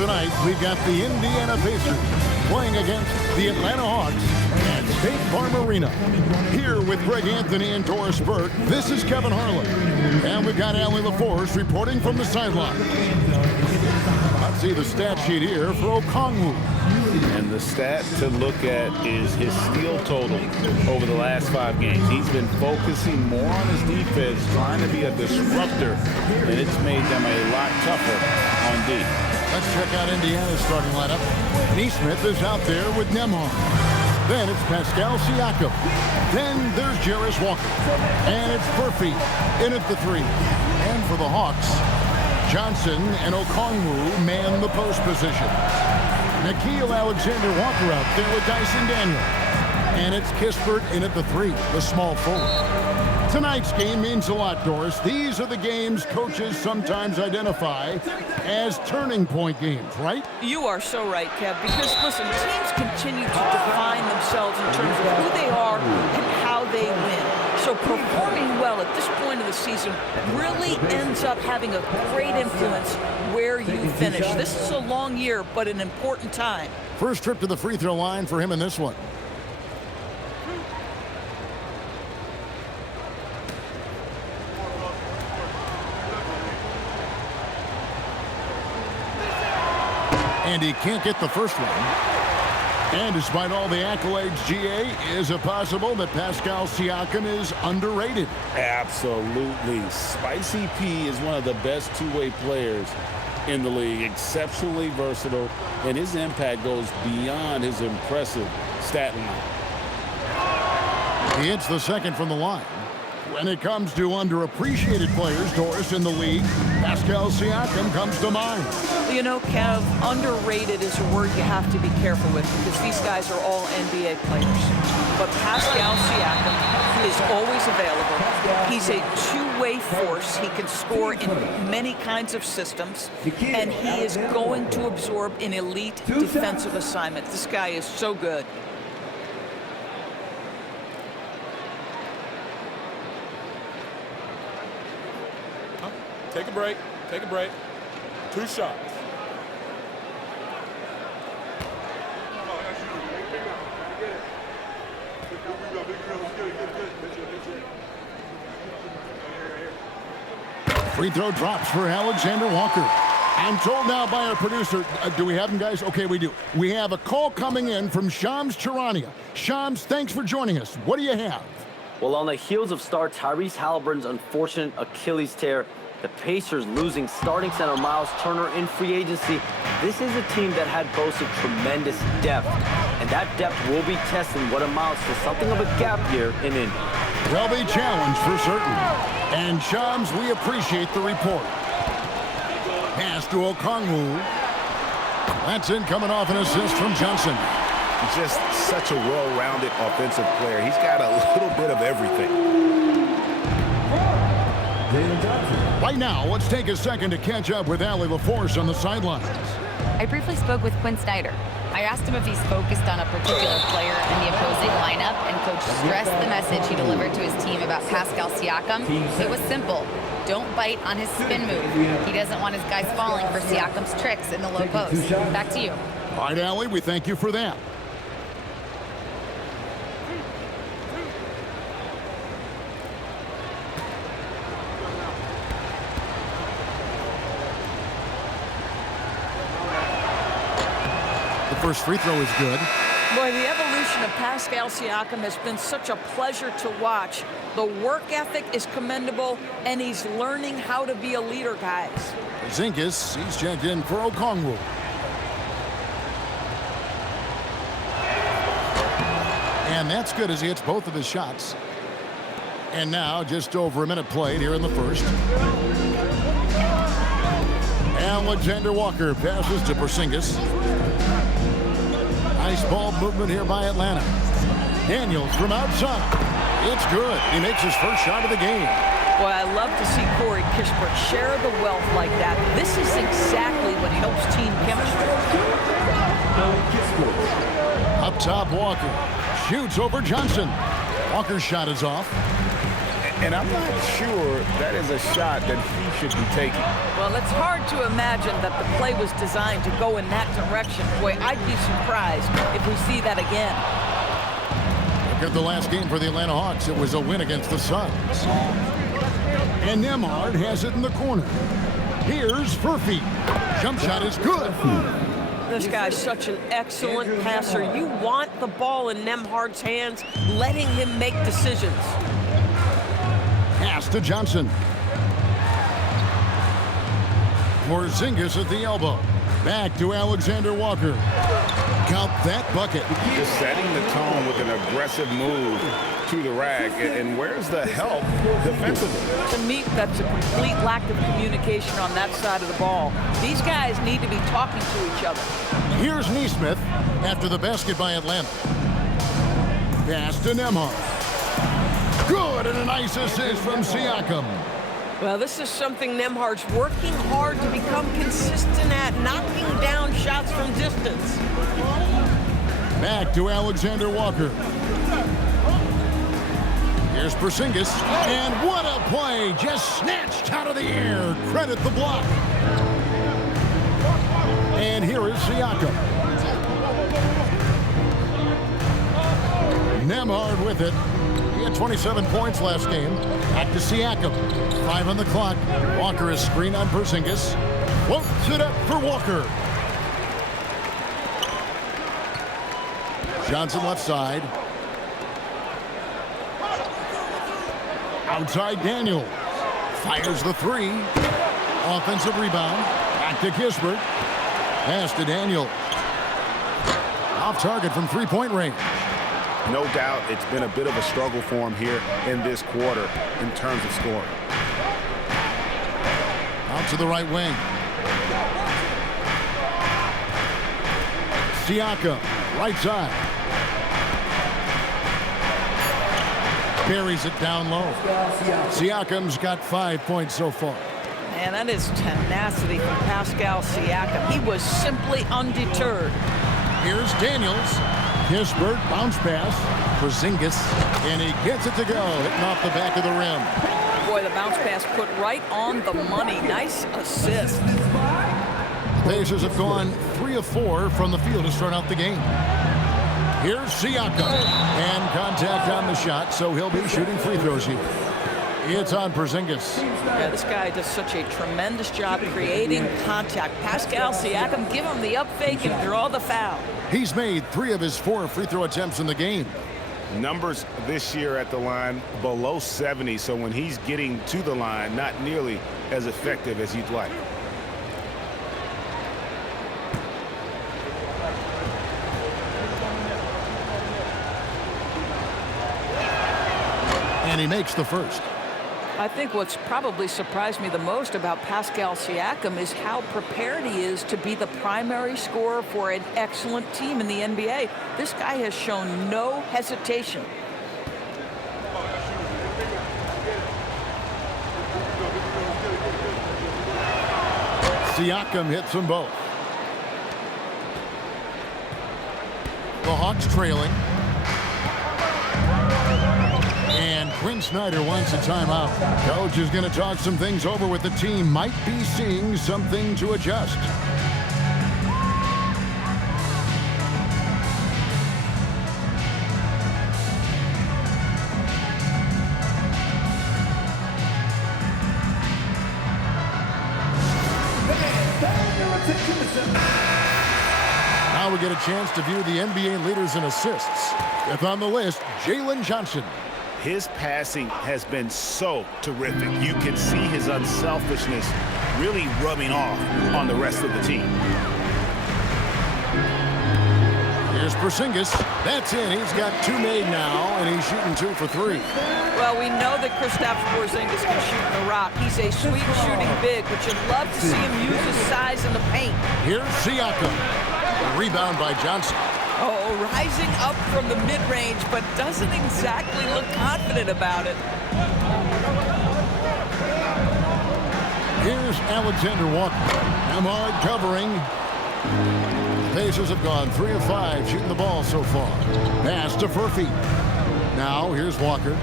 tonight, we've got the Indiana Pacers playing against the Atlanta Hawks at State Farm Arena. Here with Greg Anthony and Doris Burke, this is Kevin Harlan. And we've got Allie LaForce reporting from the sideline. Let's see the stat sheet here for Okongwu. And the stat to look at is his steal total over the last 5 games. He's been focusing more on his defense, trying to be a disruptor, and it's made them a lot tougher on D. Let's check out Indiana's starting lineup. Neesmith is out there with Nembhard. Then it's Pascal Siakam. Then there's Jarace Walker. And it's Murphy in at the 3. And for the Hawks, Johnson and Okongwu man the post position. Nickeil Alexander-Walker out there with Dyson Daniel. And it's Kispert in at the 3, the small forward. Tonight's game means a lot, Doris. These are the games coaches sometimes identify as turning point games, right? You are so right, Kev, because, listen, teams continue to define themselves in terms of who they are and how they win. So performing well at this point of the season really ends up having a great influence where you finish. This is a long year, but an important time. First trip to the free throw line for him in this one. And he can't get the first one. And despite all the accolades, GA, is it possible that Pascal Siakam is underrated? Absolutely. Spicy P is one of the best two-way players in the league. Exceptionally versatile, and his impact goes beyond his impressive stat line. He hits the second from the line. When it comes to underappreciated players, Doris, in the league, Pascal Siakam comes to mind. You know, Kev, underrated is a word you have to be careful with because these guys are all NBA players. But Pascal Siakam is always available. He's a two-way force. He can score in many kinds of systems, and he is going to absorb an elite defensive assignment. This guy is so good. Take a break. Take a break. 2 shots. Free throw drops for Alexander Walker. I'm told now by our producer, do we have him, guys? Okay, we do. We have a call coming in from Shams Charania. Shams, thanks for joining us. What do you have? Well, on the heels of star Tyrese Halliburton's unfortunate Achilles tear, the Pacers losing starting center Miles Turner in free agency, this is a team that had boasted tremendous depth. And that depth will be testing what amounts to something of a gap year in Indy. They'll be challenged for certain. And Shams, we appreciate the report. Pass to Okongwu. That's in coming off an assist from Johnson. Just such a well-rounded offensive player. He's got a little bit of everything. Right now, let's take a second to catch up with Allie LaForce on the sidelines. I briefly spoke with Quinn Snyder. I asked him if he's focused on a particular player in the opposing lineup, and Coach stressed the message he delivered to his team about Pascal Siakam. It was simple. Don't bite on his spin move. He doesn't want his guys falling for Siakam's tricks in the low post. Back to you. All right, Allie, we thank you for that. First free throw is good. Boy, the evolution of Pascal Siakam has been such a pleasure to watch. The work ethic is commendable, and he's learning how to be a leader, guys. Zinkas, he's checked in for Okongwu. And that's good as he hits both of his shots. And now, just over a minute played here in the first. Alexander Walker passes to Porzingis. Nice ball movement here by Atlanta. Daniels from outside. It's good. He makes his first shot of the game. Boy, I love to see Corey Kispert share the wealth like that. This is exactly what helps team chemistry. Up top, Walker. Shoots over Johnson. Walker's shot is off. And I'm not sure that is a shot that he should be taking. Well, it's hard to imagine that the play was designed to go in that direction. Boy, I'd be surprised if we see that again. Look at the last game for the Atlanta Hawks. It was a win against the Suns. And Nembhard has it in the corner. Here's Furphy. Jump shot is good. This guy's such an excellent passer. You want the ball in Nembhard's hands, letting him make decisions. Pass to Johnson. Porzingis at the elbow. Back to Alexander Walker. Count that bucket. Just setting the tone with an aggressive move to the rack. And where's the help defensively? To me, that's a complete lack of communication on that side of the ball. These guys need to be talking to each other. Here's Neesmith after the basket by Atlanta. Pass to Nembhard. Good, and a nice assist from Siakam. Well, this is something Nembhard's working hard to become consistent at, knocking down shots from distance. Back to Alexander Walker. Here's Porzingis, and what a play! Just snatched out of the air. Credit the block. And here is Siakam. Nembhard with it. He had 27 points last game. Back to Siakam. 5 on the clock. Walker is screen on Porzingis. Floats it up for Walker. Johnson left side. Outside Daniels. Fires the three. Offensive rebound. Back to Kispert. Pass to Daniels. Off target from three-point range. No doubt it's been a bit of a struggle for him here in this quarter in terms of scoring. Out to the right wing. Siakam, right side. Buries it down low. Siakam's got 5 points so far. Man, that is tenacity from Pascal Siakam. He was simply undeterred. Here's Daniels. Kispert, bounce pass. Porzingis, and he gets it to go, hitting off the back of the rim. Boy, the bounce pass put right on the money. Nice assist. The Pacers have gone 3 of 4 from the field to start out the game. Here's Siakam, and contact on the shot, so he'll be shooting free throws here. It's on Porzingis. Yeah, this guy does such a tremendous job creating contact. Pascal Siakam, give him the up fake and draw the foul. He's made 3 of his 4 free throw attempts in the game. Numbers this year at the line below 70, so when he's getting to the line, not nearly as effective as you'd like. And he makes the first. I think what's probably surprised me the most about Pascal Siakam is how prepared he is to be the primary scorer for an excellent team in the NBA. This guy has shown no hesitation. Siakam hits them both. The Hawks trailing. And Quinn Snyder wants a timeout. Coach is going to talk some things over with the team. Might be seeing something to adjust. Now we get a chance to view the NBA leaders in assists. Fifth on the list, Jalen Johnson. His passing has been so terrific. You can see his unselfishness really rubbing off on the rest of the team. Here's Porzingis. That's in. He's got 2 made now, and he's shooting 2 for 3. Well, we know that Kristaps Porzingis can shoot in the rock. He's a sweet shooting big, but you'd love to see him use his size in the paint. Here's Siakam. Rebound by Johnson. Oh, rising up from the mid-range, but doesn't exactly look confident about it. Here's Alexander Walker. Nembhard covering. The Pacers have gone 3 of 5 shooting the ball so far. Pass to Furphy. Now here's Walker.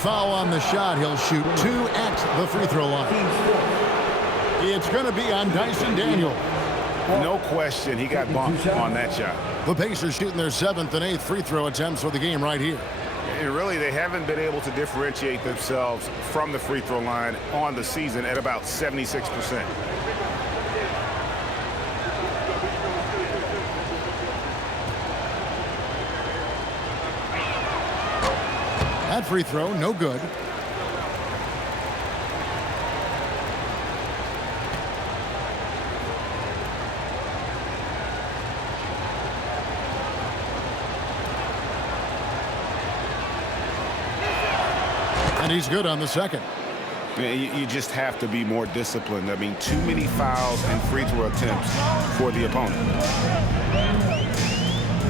foul on the shot. He'll shoot 2 at the free throw line. It's going to be on Dyson Daniel. No question, he got bumped on that shot. The Pacers shooting their 7th and 8th free throw attempts for the game right here. And really, they haven't been able to differentiate themselves from the free throw line on the season at about 76%. That free throw, no good. And he's good on the second. You just have to be more disciplined. I mean, too many fouls and free throw attempts for the opponent.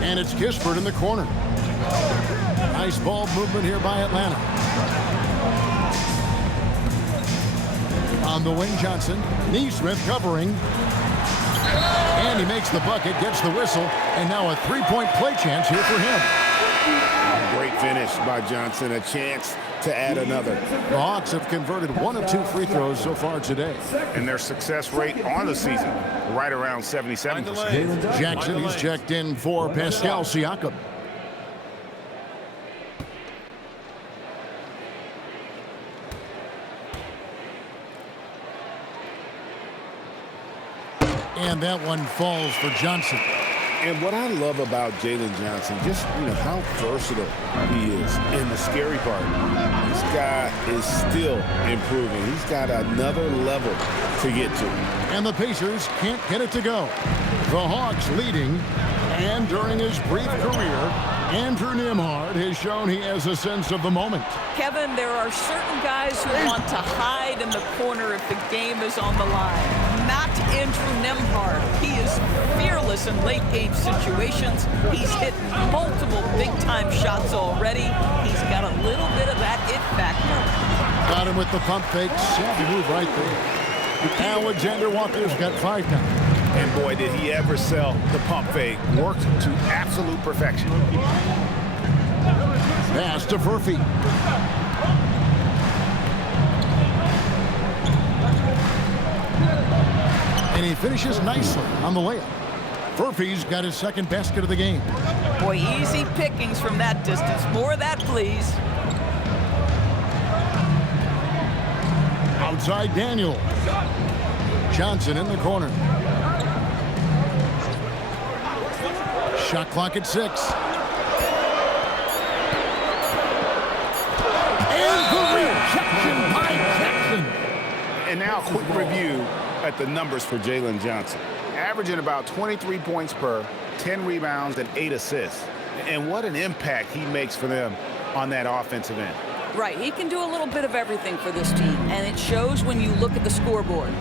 And it's Kispert in the corner. Nice ball movement here by Atlanta. On the wing, Johnson. Neesmith covering. And he makes the bucket, gets the whistle, and now a three-point play chance here for him. Great finish by Johnson. A chance to add another. The Hawks have converted 1 of 2 free throws so far today. And their success rate on the season, right around 77%. Jackson, he's checked in for Pascal Siakam. And that one falls for Johnson. And what I love about Jalen Johnson, just how versatile he is. And the scary part, this guy is still improving. He's got another level to get to. And the Pacers can't get it to go. The Hawks leading. And during his brief career, Andrew Nembhard has shown he has a sense of the moment. Kevin, there are certain guys who want to hide in the corner if the game is on the line. Not Andrew Nembhard. He is fearless in late game situations. He's hit multiple big-time shots already. He's got a little bit of that it factor. Got him with the pump fake. Savvy move right there. Alexander Walker's got 5 now. And boy, did he ever sell the pump fake. Worked to absolute perfection. Pass to Furphy. And he finishes nicely on the layup. Furphy's got his second basket of the game. Boy, easy pickings from that distance. More of that, please. Outside Daniel. Johnson in the corner. Shot clock at 6. And the rejection by Jackson. And now a quick review at the numbers for Jalen Johnson. Averaging about 23 points per, 10 rebounds, and 8 assists. And what an impact he makes for them on that offensive end. Right, he can do a little bit of everything for this team, and it shows when you look at the scoreboard.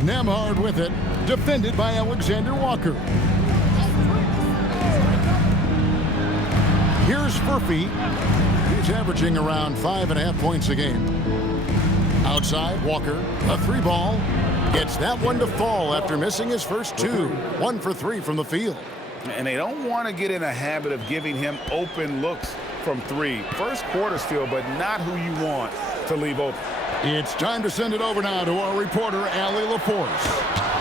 Nembhard with it, defended by Alexander Walker. Here's Furphy. He's averaging around 5.5 points a game. Outside, Walker, a 3-ball. Gets that one to fall after missing his first 2. 1 for 3 from the field. And they don't want to get in a habit of giving him open looks from 3. First quarter still, but not who you want to leave open. It's time to send it over now to our reporter, Allie LaForce.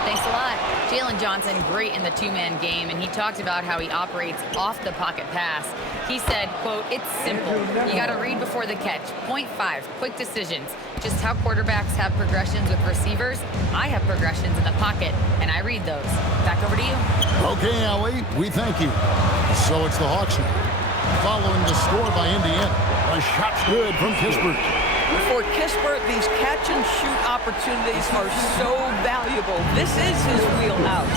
Thanks a lot. Jalen Johnson, great in the two-man game, and he talked about how he operates off the pocket pass. He said, quote, "It's simple. You got to read before the catch. Point 5, quick decisions. Just how quarterbacks have progressions with receivers, I have progressions in the pocket, and I read those." Back over to you. Okay, Allie, we thank you. So it's the Hawks now, following the score by Indiana. A shot's good from Kispert. For Kispert, these catch-and-shoot opportunities are so valuable. This is his wheelhouse.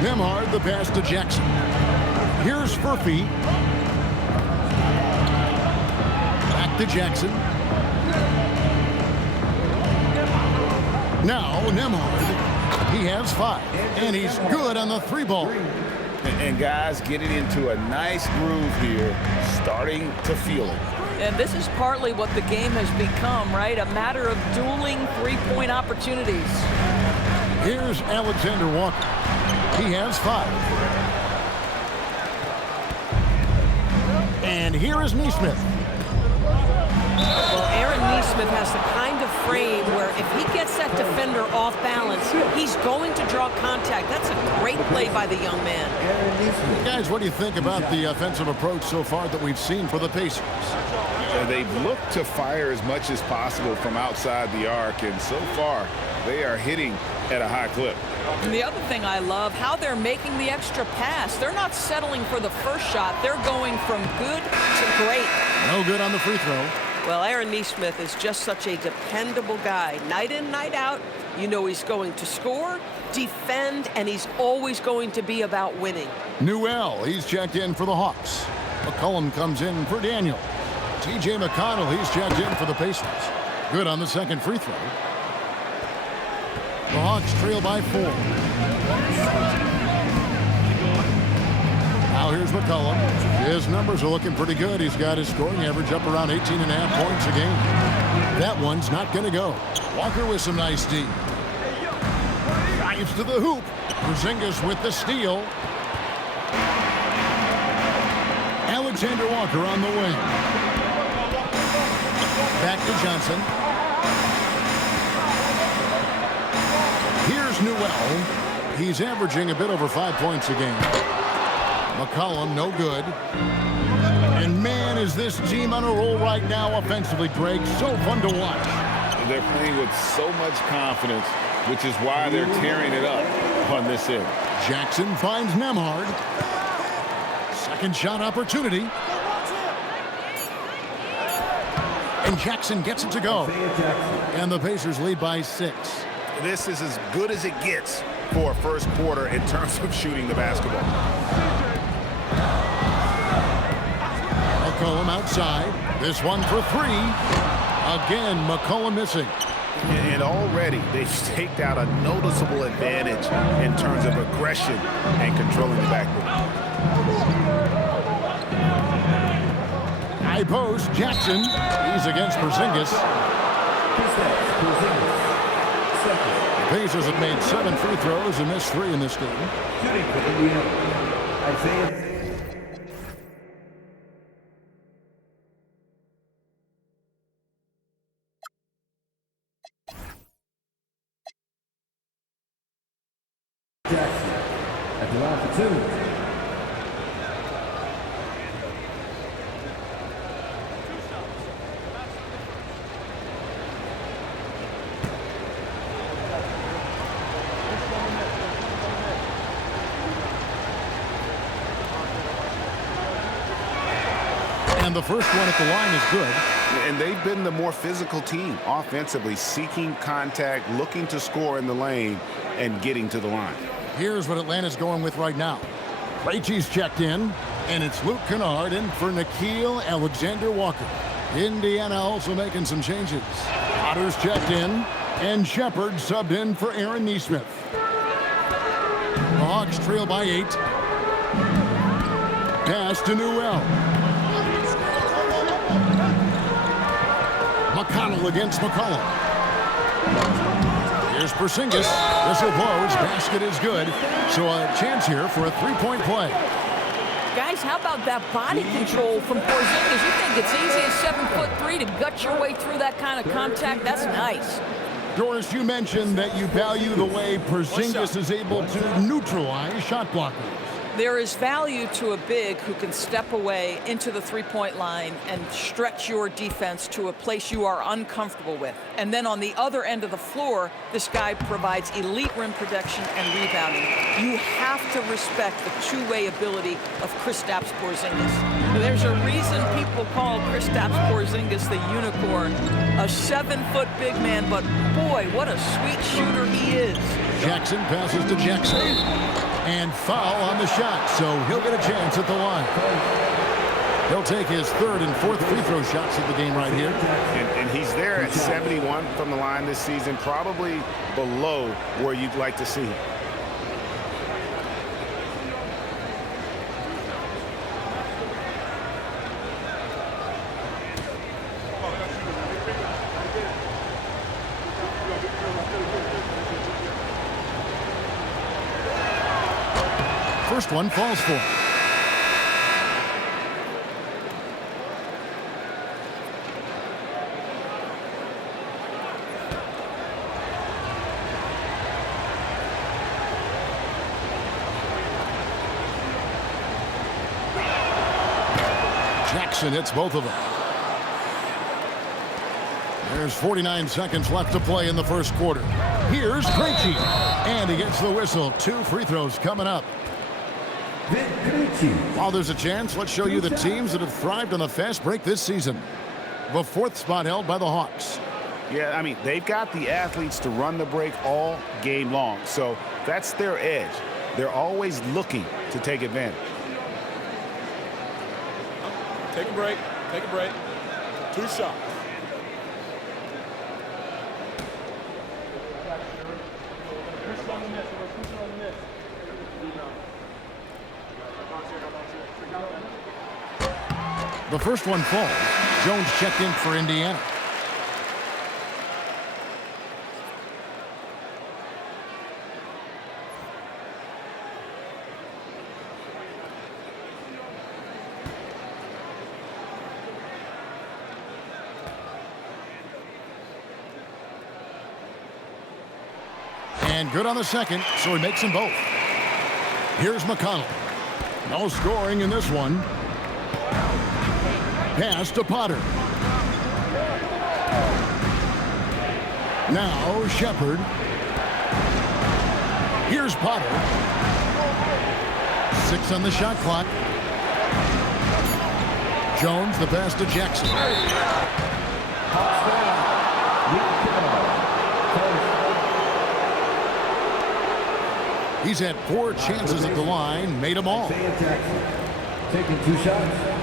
Nembhard, the pass to Jackson. Here's Furphy. Back to Jackson. Now Nembhard. He has 5, and he's good on the 3-ball. And guys getting into a nice groove here, starting to feel it. And this is partly what the game has become, right? A matter of dueling three-point opportunities. Here's Alexander Walker. He has 5. And here is Neesmith. Well, Aaron Neesmith has the kind of frame where if he gets that defender off balance, he's going to draw contact. That's a great play by the young man. Guys, what do you think about the offensive approach so far that we've seen for the Pacers? They've looked to fire as much as possible from outside the arc, and so far they are hitting at a high clip. And the other thing I love, how they're making the extra pass. They're not settling for the first shot. They're going from good to great. No good on the free throw. Well, Aaron Neesmith is just such a dependable guy. Night in, night out, you know he's going to score, defend, and he's always going to be about winning. Newell, he's checked in for the Hawks. McCollum comes in for Daniel. T.J. McConnell, he's checked in for the Pacers. Good on the second free throw. The Hawks trail by 4. Now here's McCollum. His numbers are looking pretty good. He's got his scoring average up around 18.5 points a game. That one's not going to go. Walker with some nice D. Drives to the hoop. Porzingis with the steal. Alexander Walker on the wing. Back to Johnson. Here's Newell. He's averaging a bit over 5 points a game. McCollum, no good. And man, is this team on a roll right now offensively, Greg. So fun to watch. They're playing with so much confidence, which is why they're tearing it up on this end. Jackson finds Nembhard. Second shot opportunity. And Jackson gets it to go. And the Pacers lead by 6. This is as good as it gets for a first quarter in terms of shooting the basketball. McCollum outside. This one for 3. Again, McCollum missing. And already they've staked out a noticeable advantage in terms of aggression and controlling the backboard. High post, Jackson. He's against Porzingis. The Pacers have made 7 free throws and missed 3 in this game. Jackson at the line for 2. And the first one at the line is good. And they've been the more physical team offensively, seeking contact, looking to score in the lane, and getting to the line. Here's what Atlanta's going with right now. Krejci's checked in, and it's Luke Kennard in for Nickeil Alexander-Walker. Indiana also making some changes. Potter's checked in, and Shepard subbed in for Aaron Neesmith. The Hawks trail by 8. Pass to Newell. McConnell against McCollum. Here's Porzingis. Whistle blows. Basket is good. So a chance here for a three-point play. Guys, how about that body control from Porzingis? You think it's easy as 7'3" to gut your way through that kind of contact? That's nice. Doris, you mentioned that you value the way Porzingis is able to neutralize shot blockers. There is value to a big who can step away into the three-point line and stretch your defense to a place you are uncomfortable with. And then on the other end of the floor, this guy provides elite rim protection and rebounding. You have to respect the two-way ability of Kristaps Porzingis. There's a reason people call Kristaps Porzingis the unicorn. A 7-foot big man, but boy, what a sweet shooter he is. Jackson passes to Jackson. And foul on the shot, so he'll get a chance at the line. He'll take his third and fourth free throw shots of the game right here. And he's there at 71 from the line this season, probably below where you'd like to see him. First one falls for him. Jackson hits both of them. There's 49 seconds left to play in the first quarter. Here's Krejci, and he gets the whistle. 2 free throws coming up. While there's a chance, let's show you the teams that have thrived on the fast break this season. The 4th spot held by the Hawks. Yeah, I mean, they've got the athletes to run the break all game long, so that's their edge. They're always looking to take advantage. Take a break. Take a break. 2 shots. The first one falls. Jones checked in for Indiana. And good on the second, so he makes them both. Here's McConnell. No scoring in this one. Pass to Potter. Now Shepard. Here's Potter. 6 on the shot clock. Jones, the pass to Jackson. He's had 4 chances at the line, made them all. Taking 2 shots.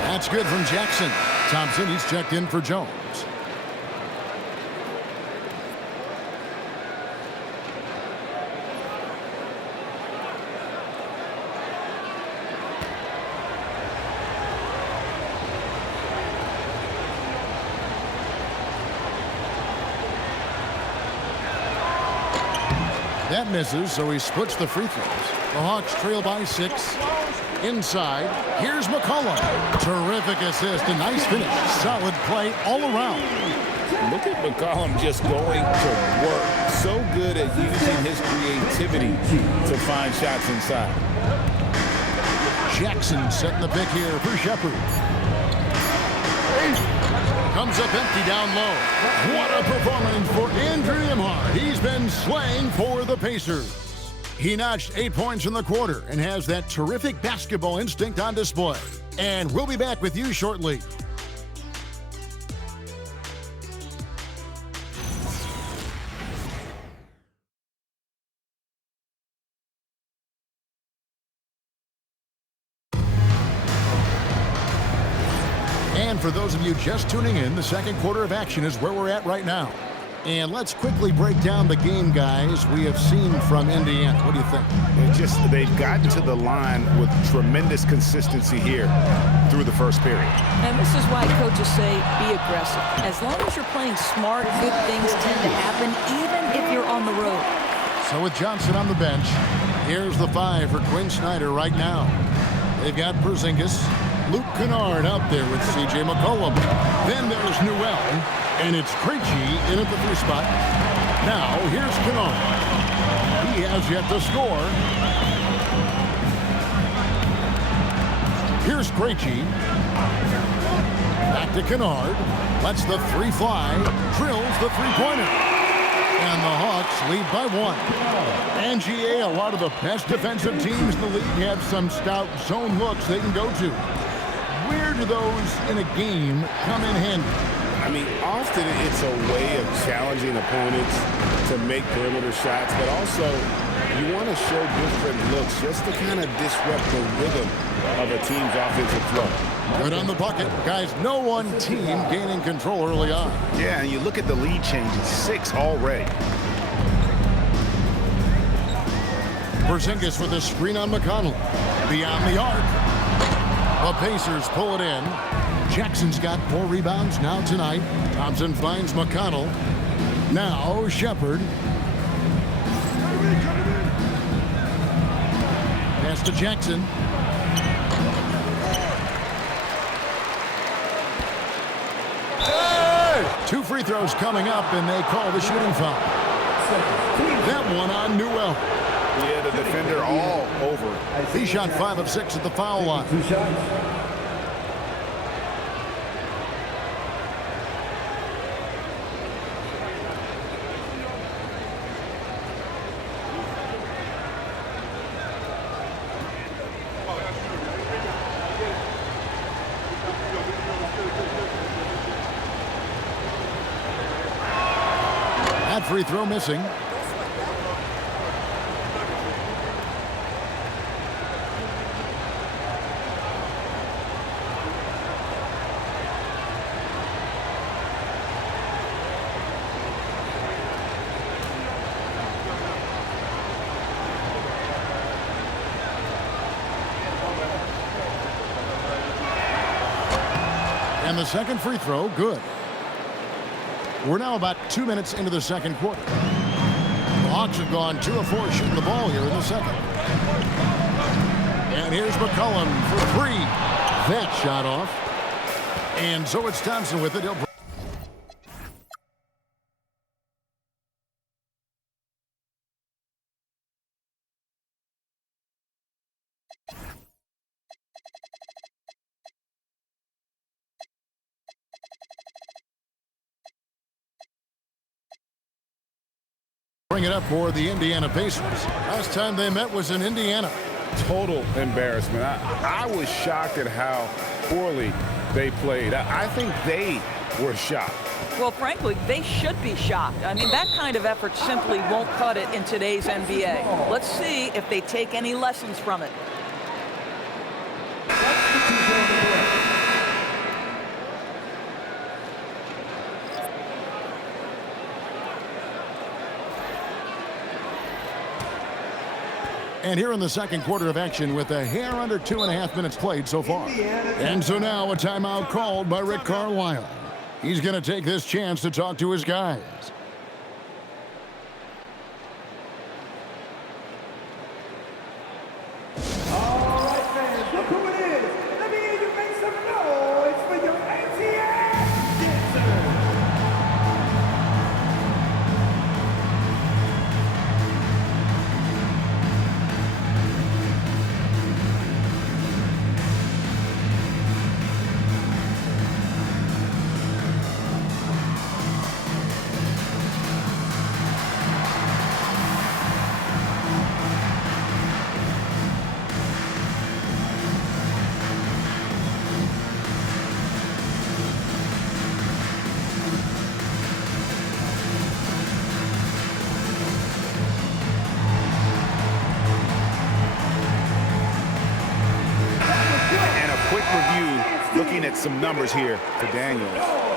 That's good from Jackson. Thompson, he's checked in for Jones. That misses, so he splits the free throws. The Hawks trail by 6. Inside, here's McCollum. Terrific assist, a nice finish. Solid play all around. Look at McCollum just going to work. So good at using his creativity to find shots inside. Jackson setting the pick here for Shepard. Comes up empty down low. What a performance for Andrew Nembhard. He's been slaying for the Pacers. He notched 8 points in the quarter and has that terrific basketball instinct on display. And we'll be back with you shortly. And for those of you just tuning in, the second quarter of action is where we're at right now. And let's quickly break down the game, guys, we have seen from Indiana. What do you think? They've gotten to the line with tremendous consistency here through the first period. And this is why coaches say be aggressive. As long as you're playing smart, good things tend to happen, even if you're on the road. So with Johnson on the bench, here's the 5 for Quinn Snyder right now. They've got Porzingis, Luke Kennard out there with C.J. McCollum. Then there's Newell, and it's Krejci in at the 3 spot. Now, here's Kennard. He has yet to score. Here's Krejci. Back to Kennard. Lets the 3 fly. Drills the 3-pointer. And the Hawks lead by 1. And GA, a lot of the best defensive teams in the league have some stout zone looks they can go to. Where do those in a game come in handy? I mean, often it's a way of challenging opponents to make perimeter shots, but also you want to show different looks just to kind of disrupt the rhythm of a team's offensive flow. Good on the bucket. Guys, no one team gaining control early on. Yeah, and you look at the lead changes, 6 already. Porzingis with a screen on McConnell. Beyond the arc. The Pacers pull it in. Jackson's got 4 rebounds now tonight. Thompson finds McConnell. Now Shepard. Pass to Jackson. Hey! 2 free throws coming up, and they call the shooting foul. That one on Newell. Yeah, the defender all over. He shot 5 of 6 at the foul line. 2 shots. That free throw missing. And the second free throw, good. We're now about 2 minutes into the second quarter. The Hawks have gone 2 of 4 shooting the ball here in the second. And here's McCollum for 3. That shot off. And so it's Thompson with it. He'll bring it up for the Indiana Pacers. Last time they met was in Indiana. Total embarrassment. I was shocked at how poorly they played. I think they were shocked. Well, frankly, they should be shocked. I mean, that kind of effort simply won't cut it in today's NBA. Let's see if they take any lessons from it. And here in the second quarter of action with a hair under 2.5 minutes played so far. And so now a timeout called by Rick Carlisle. He's going to take this chance to talk to his guys. All right, fans, look who it is. Let me hear you make some noise for your ATS dancer. Looking at some numbers here for Daniels.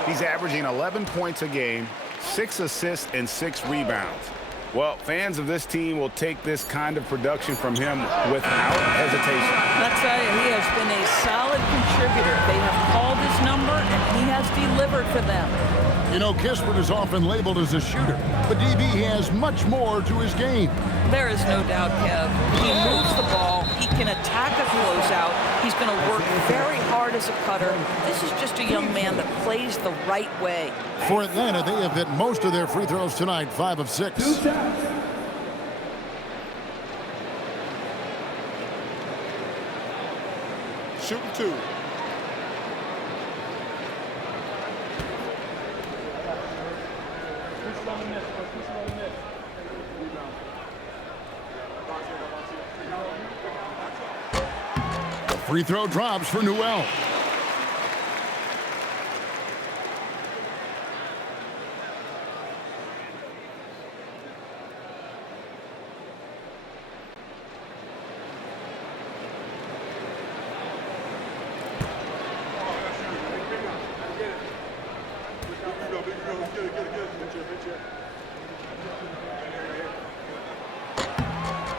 He's averaging 11 points a game, 6 assists, and 6 rebounds. Well, fans of this team will take this kind of production from him without hesitation. I'll tell you, he has been a solid contributor. They have called his number, and he has delivered for them. You know, Kispert is often labeled as a shooter, but DB has much more to his game. There is no doubt, Kev. He moves the ball. He can attack a closeout. He's going to work very hard as a cutter. This is just a young man that plays the right way. For Atlanta, they have hit most of their free throws tonight, 5 of 6. 2 shots. Shooting 2. The free throw drops for Newell.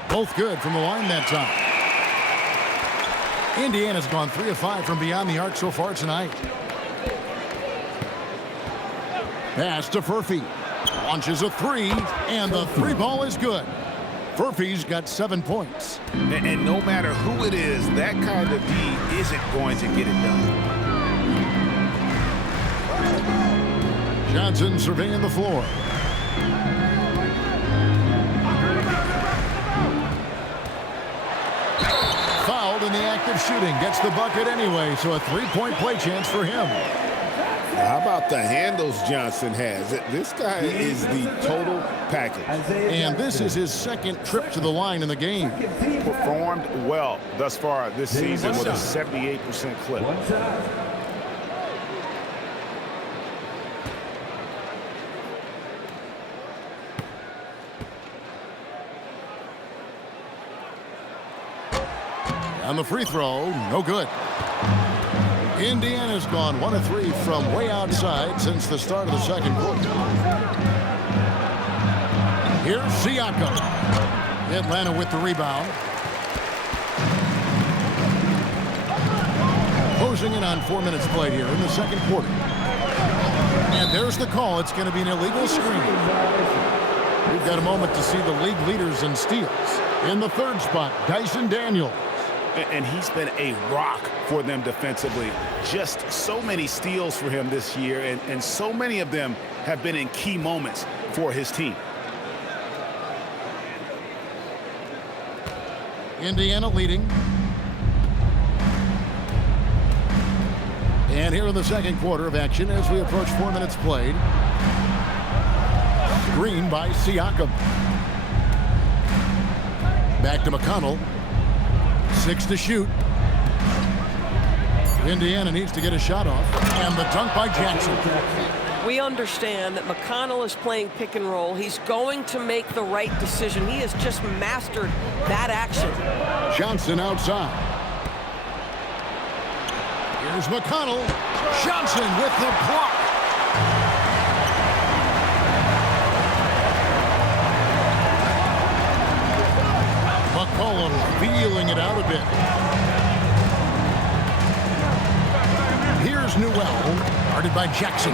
Both good from the line that time. Indiana's gone 3 of 5 from beyond the arc so far tonight. Pass to Furphy. Launches a three, and the three ball is good. Furphy's got 7 points. And no matter who it is, that kind of D isn't going to get it done. Johnson surveying the floor. Fouled in the act of shooting. Gets the bucket anyway, so a three-point play chance for him. How about the handles Johnson has? This guy is the total package. And this is his second trip to the line in the game. Performed well thus far this season with a 78% clip. On the free throw, no good. Indiana's gone 1 of 3 from way outside since the start of the second quarter. Here's Siakam. Atlanta with the rebound. Closing in on 4 minutes played here in the second quarter. And there's the call. It's going to be an illegal screen. We've got a moment to see the league leaders in steals. In the third spot, Dyson Daniels. And he's been a rock for them defensively. Just so many steals for him this year, and so many of them have been in key moments for his team. Indiana leading. And here in the second quarter of action as we approach 4 minutes played. Screen by Siakam. Back to McConnell. 6 to shoot. Indiana needs to get a shot off. And the dunk by Jackson. We understand that McConnell is playing pick and roll. He's going to make the right decision. He has just mastered that action. Johnson outside. Here's McConnell. Johnson with the block. McCollum feeling it out a bit. Here's Newell, guarded by Jackson.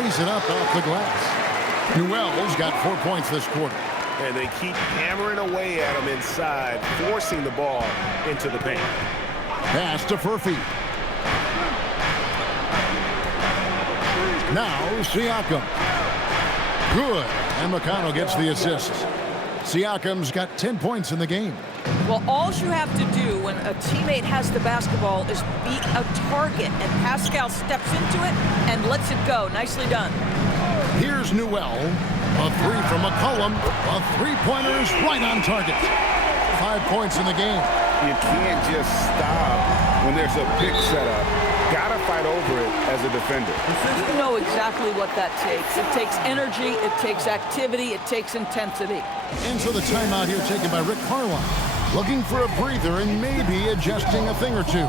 Lays it up off the glass. Newell's got 4 points this quarter. And they keep hammering away at him inside, forcing the ball into the paint. Pass to Furphy. Now Siakam. Good. And McConnell gets the assist. Siakam's got 10 points in the game. Well, all you have to do when a teammate has the basketball is be a target, and Pascal steps into it and lets it go. Nicely done. Here's Newell. A three from McCollum. A three-pointer is right on target. 5 points in the game. You can't just stop when there's a pick set up. Gotta fight over it as a defender. You know exactly what that takes. It takes energy, it takes activity, it takes intensity. And so the timeout here taken by Rick Carlisle. Looking for a breather and maybe adjusting a thing or two.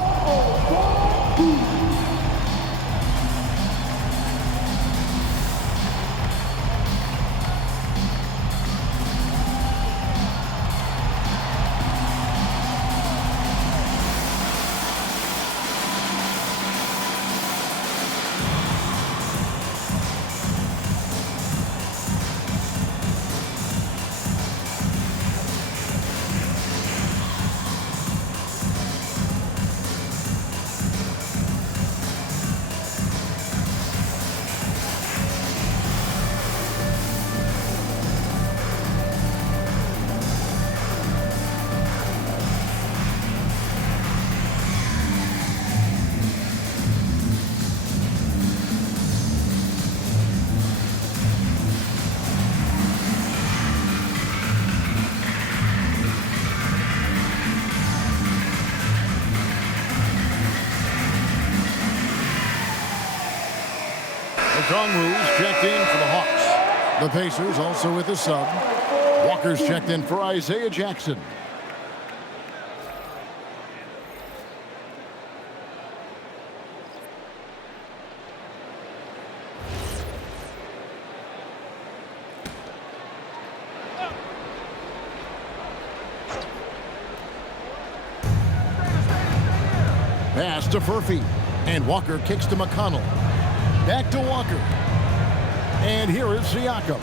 Okongwu's checked in for the Hawks. The Pacers also with the sub. Walker's checked in for Isaiah Jackson. Pass to Furphy. And Walker kicks to McConnell. Back to Walker. And here is Siakam.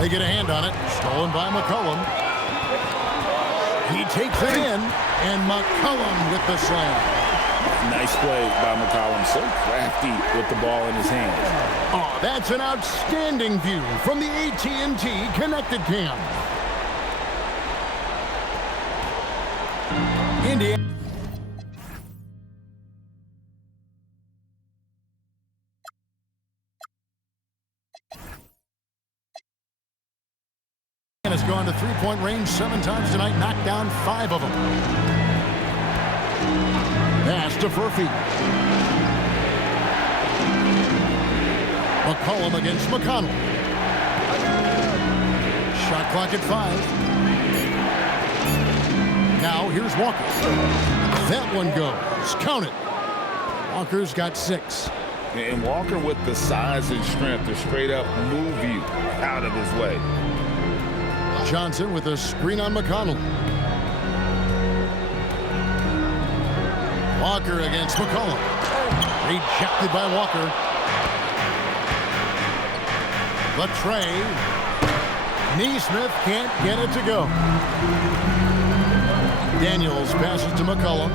They get a hand on it. Stolen by McCollum. He takes it in, and McCollum with the slam. Nice play by McCollum. So crafty with the ball in his hands. Oh, that's an outstanding view from the AT&T Connected Cam. Indiana. Has gone to three-point range 7 times tonight, knocked down 5 of them. Pass to Furphy. McCollum against McConnell. Shot clock at 5. Now here's Walker. That one goes. Count it. Walker's got 6. And Walker with the size and strength to straight up move you out of his way. Johnson with a screen on McConnell. Walker against McCollum. Rejected by Walker. Latray. Neesmith can't get it to go. Daniels passes to McCollum.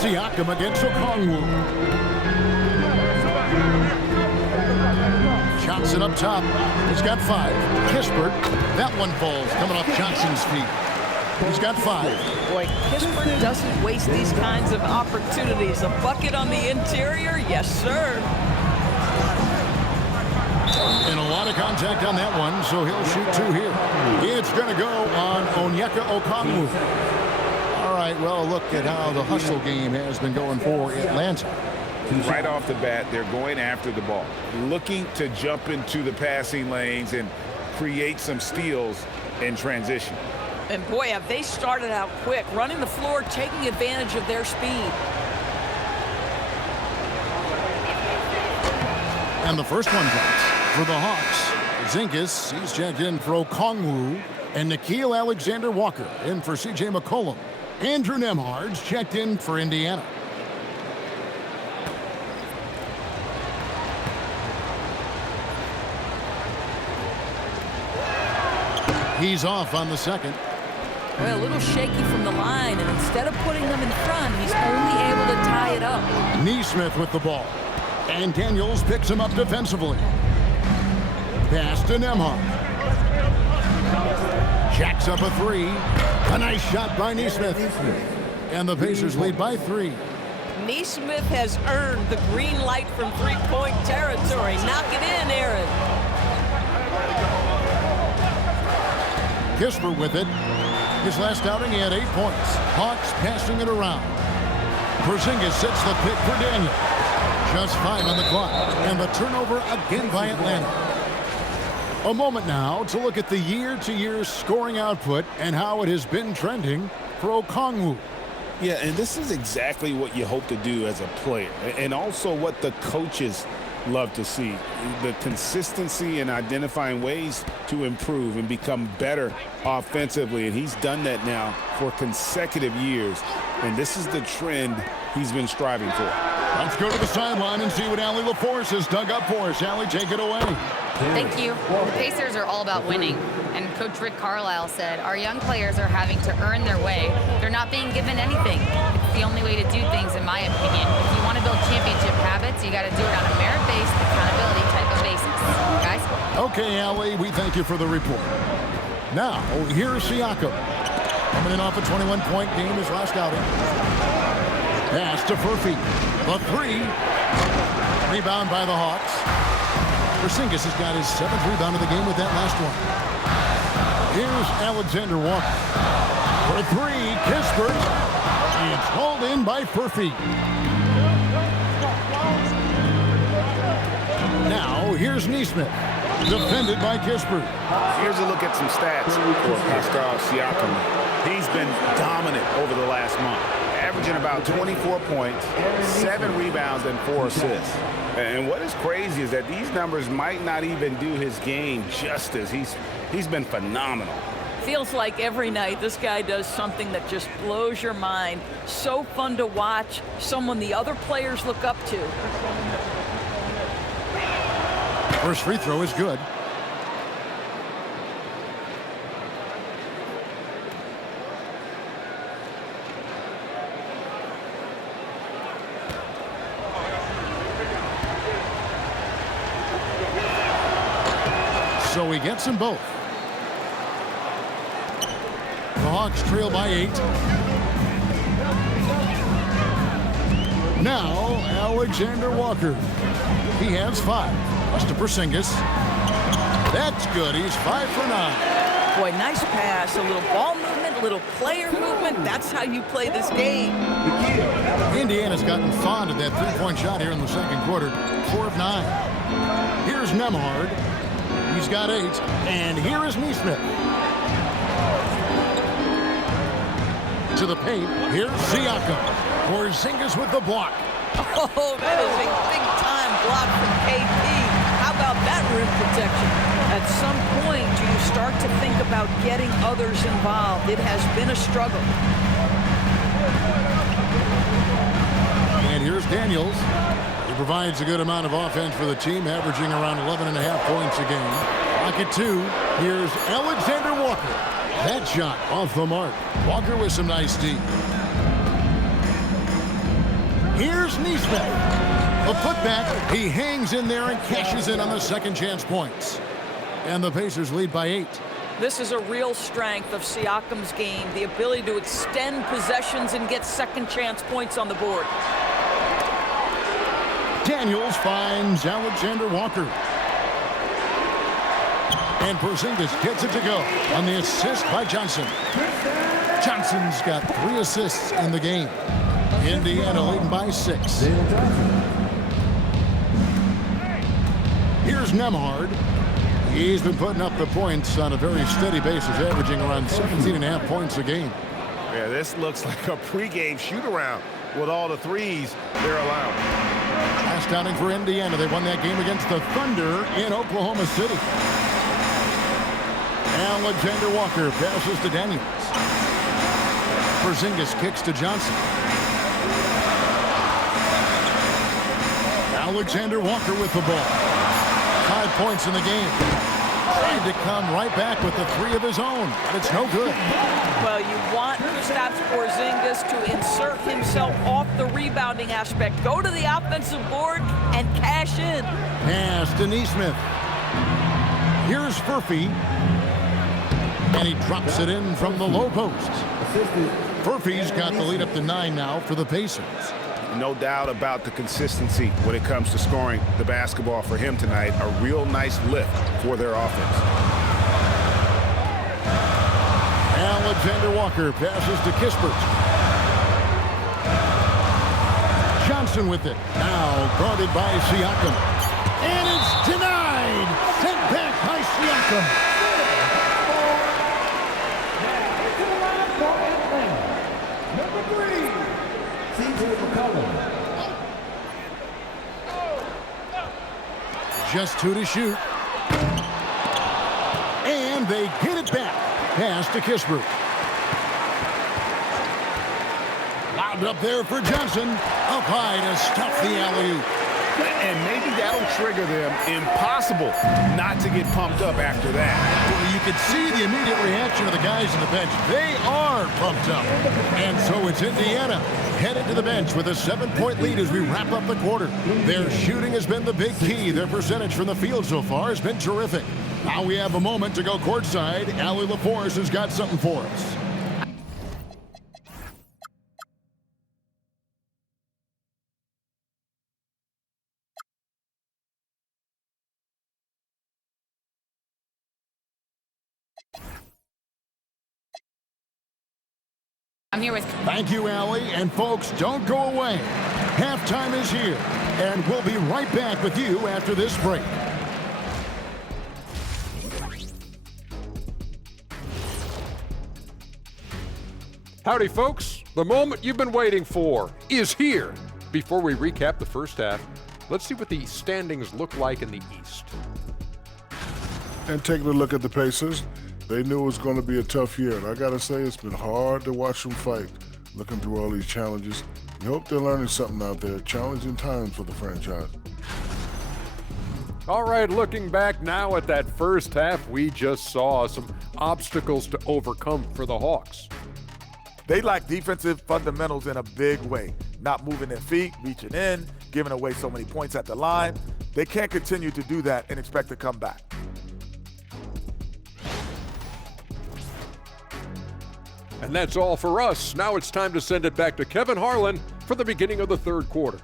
Siakam against Okongwu. Johnson up top. He's got 5. Kispert. That one falls coming off Johnson's feet. He's got 5. Boy, Kispert doesn't waste these kinds of opportunities. A bucket on the interior? Yes, sir. And a lot of contact on that one, so he'll shoot 2 here. It's going to go on Onyeka Okongwu. All right, well, look at how the hustle game has been going for Atlanta. Right off the bat, they're going after the ball, looking to jump into the passing lanes and create some steals in transition. And boy, have they started out quick, running the floor, taking advantage of their speed. And the first one drops for the Hawks. Zingas, he's checked in for Okongwu, and Nickeil Alexander-Walker in for C.J. McCollum. Andrew Nembhard's checked in for Indiana. He's off on the second. Well, a little shaky from the line, and instead of putting them in front, he's only able to tie it up. Neesmith with the ball. And Daniels picks him up defensively. Pass to Nembhard. Jacks up a 3. A nice shot by Neesmith. And the Pacers lead by 3. Neesmith has earned the green light from three-point territory. Knock it in, Aaron. Kispert with it. His last outing, he had 8 points. Hawks passing it around. Porzingis sets the pick for Daniel. Just 5 on the clock. And the turnover again by Atlanta. A moment now to look at the year-to-year scoring output and how it has been trending for Okongwu. Yeah, and this is exactly what you hope to do as a player, and also what the coaches love to see. The consistency in identifying ways to improve and become better offensively, and he's done that now for consecutive years, and this is the trend he's been striving for. Let's go to the sideline and see what Allie LaForce has dug up for us. Allie, take it away. Thank you. The Pacers are all about winning. And Coach Rick Carlisle said, our young players are having to earn their way. They're not being given anything. It's the only way to do things, in my opinion. If you want to build championship habits, you got to do it on a merit-based, accountability type of basis. Guys? Okay, Allie, we thank you for the report. Now, here's Siakam. Coming in off a 21-point game, his last outing. Pass to Furphy. The 3. Rebound by the Hawks. Porzingis has got his 7th rebound of the game with that last one. Here's Alexander Walker. For 3, Kispert. It's hauled in by Furphy. Now, here's Neesmith. Defended by Kispert. Here's a look at some stats for Pascal Siakam. He's been dominant over the last month, averaging about 24 points, 7 rebounds, and 4 assists. And what is crazy is that these numbers might not even do his game justice. He's been phenomenal. Feels like every night this guy does something that just blows your mind. So fun to watch, someone the other players look up to. First free throw is good. So he gets them both. The Hawks trail by 8. Now, Alexander Walker. He has 5. To Porzingis. That's good. He's 5 for 9. Boy, nice pass. A little ball movement, a little player movement. That's how you play this game. Indiana's gotten fond of that three-point shot here in the second quarter. 4 of 9. Here's Nembhard. He's got 8. And here is Nesmith. To the paint. Here's Siakam. Porzingis with the block. Oh, that is a big-time block from KP. How about that rim protection? At some point, do you start to think about getting others involved? It has been a struggle. And here's Daniels. He provides a good amount of offense for the team, averaging around 11.5 points a game. Pocket 2. Here's Alexander Walker. That shot off the mark. Walker with some nice D. Here's Nesmith. A putback. He hangs in there and cashes in on the second chance points. And the Pacers lead by 8. This is a real strength of Siakam's game, the ability to extend possessions and get second chance points on the board. Daniels finds Alexander Walker. And Porzingis gets it to go on the assist by Johnson. Johnson's got 3 assists in the game. Indiana leading by 6. Here's Nembhard. He's been putting up the points on a very steady basis, averaging around 17.5 points a game. Yeah, this looks like a pregame shoot-around with all the threes they're allowing. Last outing for Indiana. They won that game against the Thunder in Oklahoma City. Alexander Walker passes to Daniels. Porzingis kicks to Johnson. Alexander Walker with the ball. 5 points in the game. Trying to come right back with the 3 of his own, but it's no good. Well, you want Kristaps Porzingis to insert himself off the rebounding aspect. Go to the offensive board and cash in. Pass to Nesmith. Here's Furphy. And he drops it in from the low post. Furphy's got the lead up to 9 now for the Pacers. No doubt about the consistency when it comes to scoring the basketball for him tonight. A real nice lift for their offense. Alexander Walker passes to Kispert. Johnson with it. Now guarded by Siakam. And it's denied. Sent back by Siakam. Just 2 to shoot. And they get it back. Pass to Kispert. Lobbed up there for Johnson. Up high to stuff the alley-oop. And maybe that'll trigger them. Impossible not to get pumped up after that. Well, you can see the immediate reaction of the guys on the bench. They are pumped up. And so it's Indiana headed to the bench with a 7-point lead as we wrap up the quarter. Their shooting has been the big key. Their percentage from the field so far has been terrific. Now we have a moment to go courtside. Allie LaForce has got something for us. I'm here with... Thank you, Allie. And folks, don't go away. Halftime is here, and we'll be right back with you after this break. Howdy, folks. The moment you've been waiting for is here. Before we recap the first half, let's see what the standings look like in the East. And taking a look at the Pacers, They knew it was going to be a tough year, and I got to say it's been hard to watch them fight, looking through all these challenges. We hope they're learning something out there. Challenging times for the franchise. All right, looking back now at that first half, we just saw some obstacles to overcome for the Hawks. They lack defensive fundamentals in a big way. Not moving their feet, reaching in, giving away so many points at the line. They can't continue to do that and expect to come back. And that's all for us. Now it's time to send it back to Kevin Harlan for the beginning of the third quarter.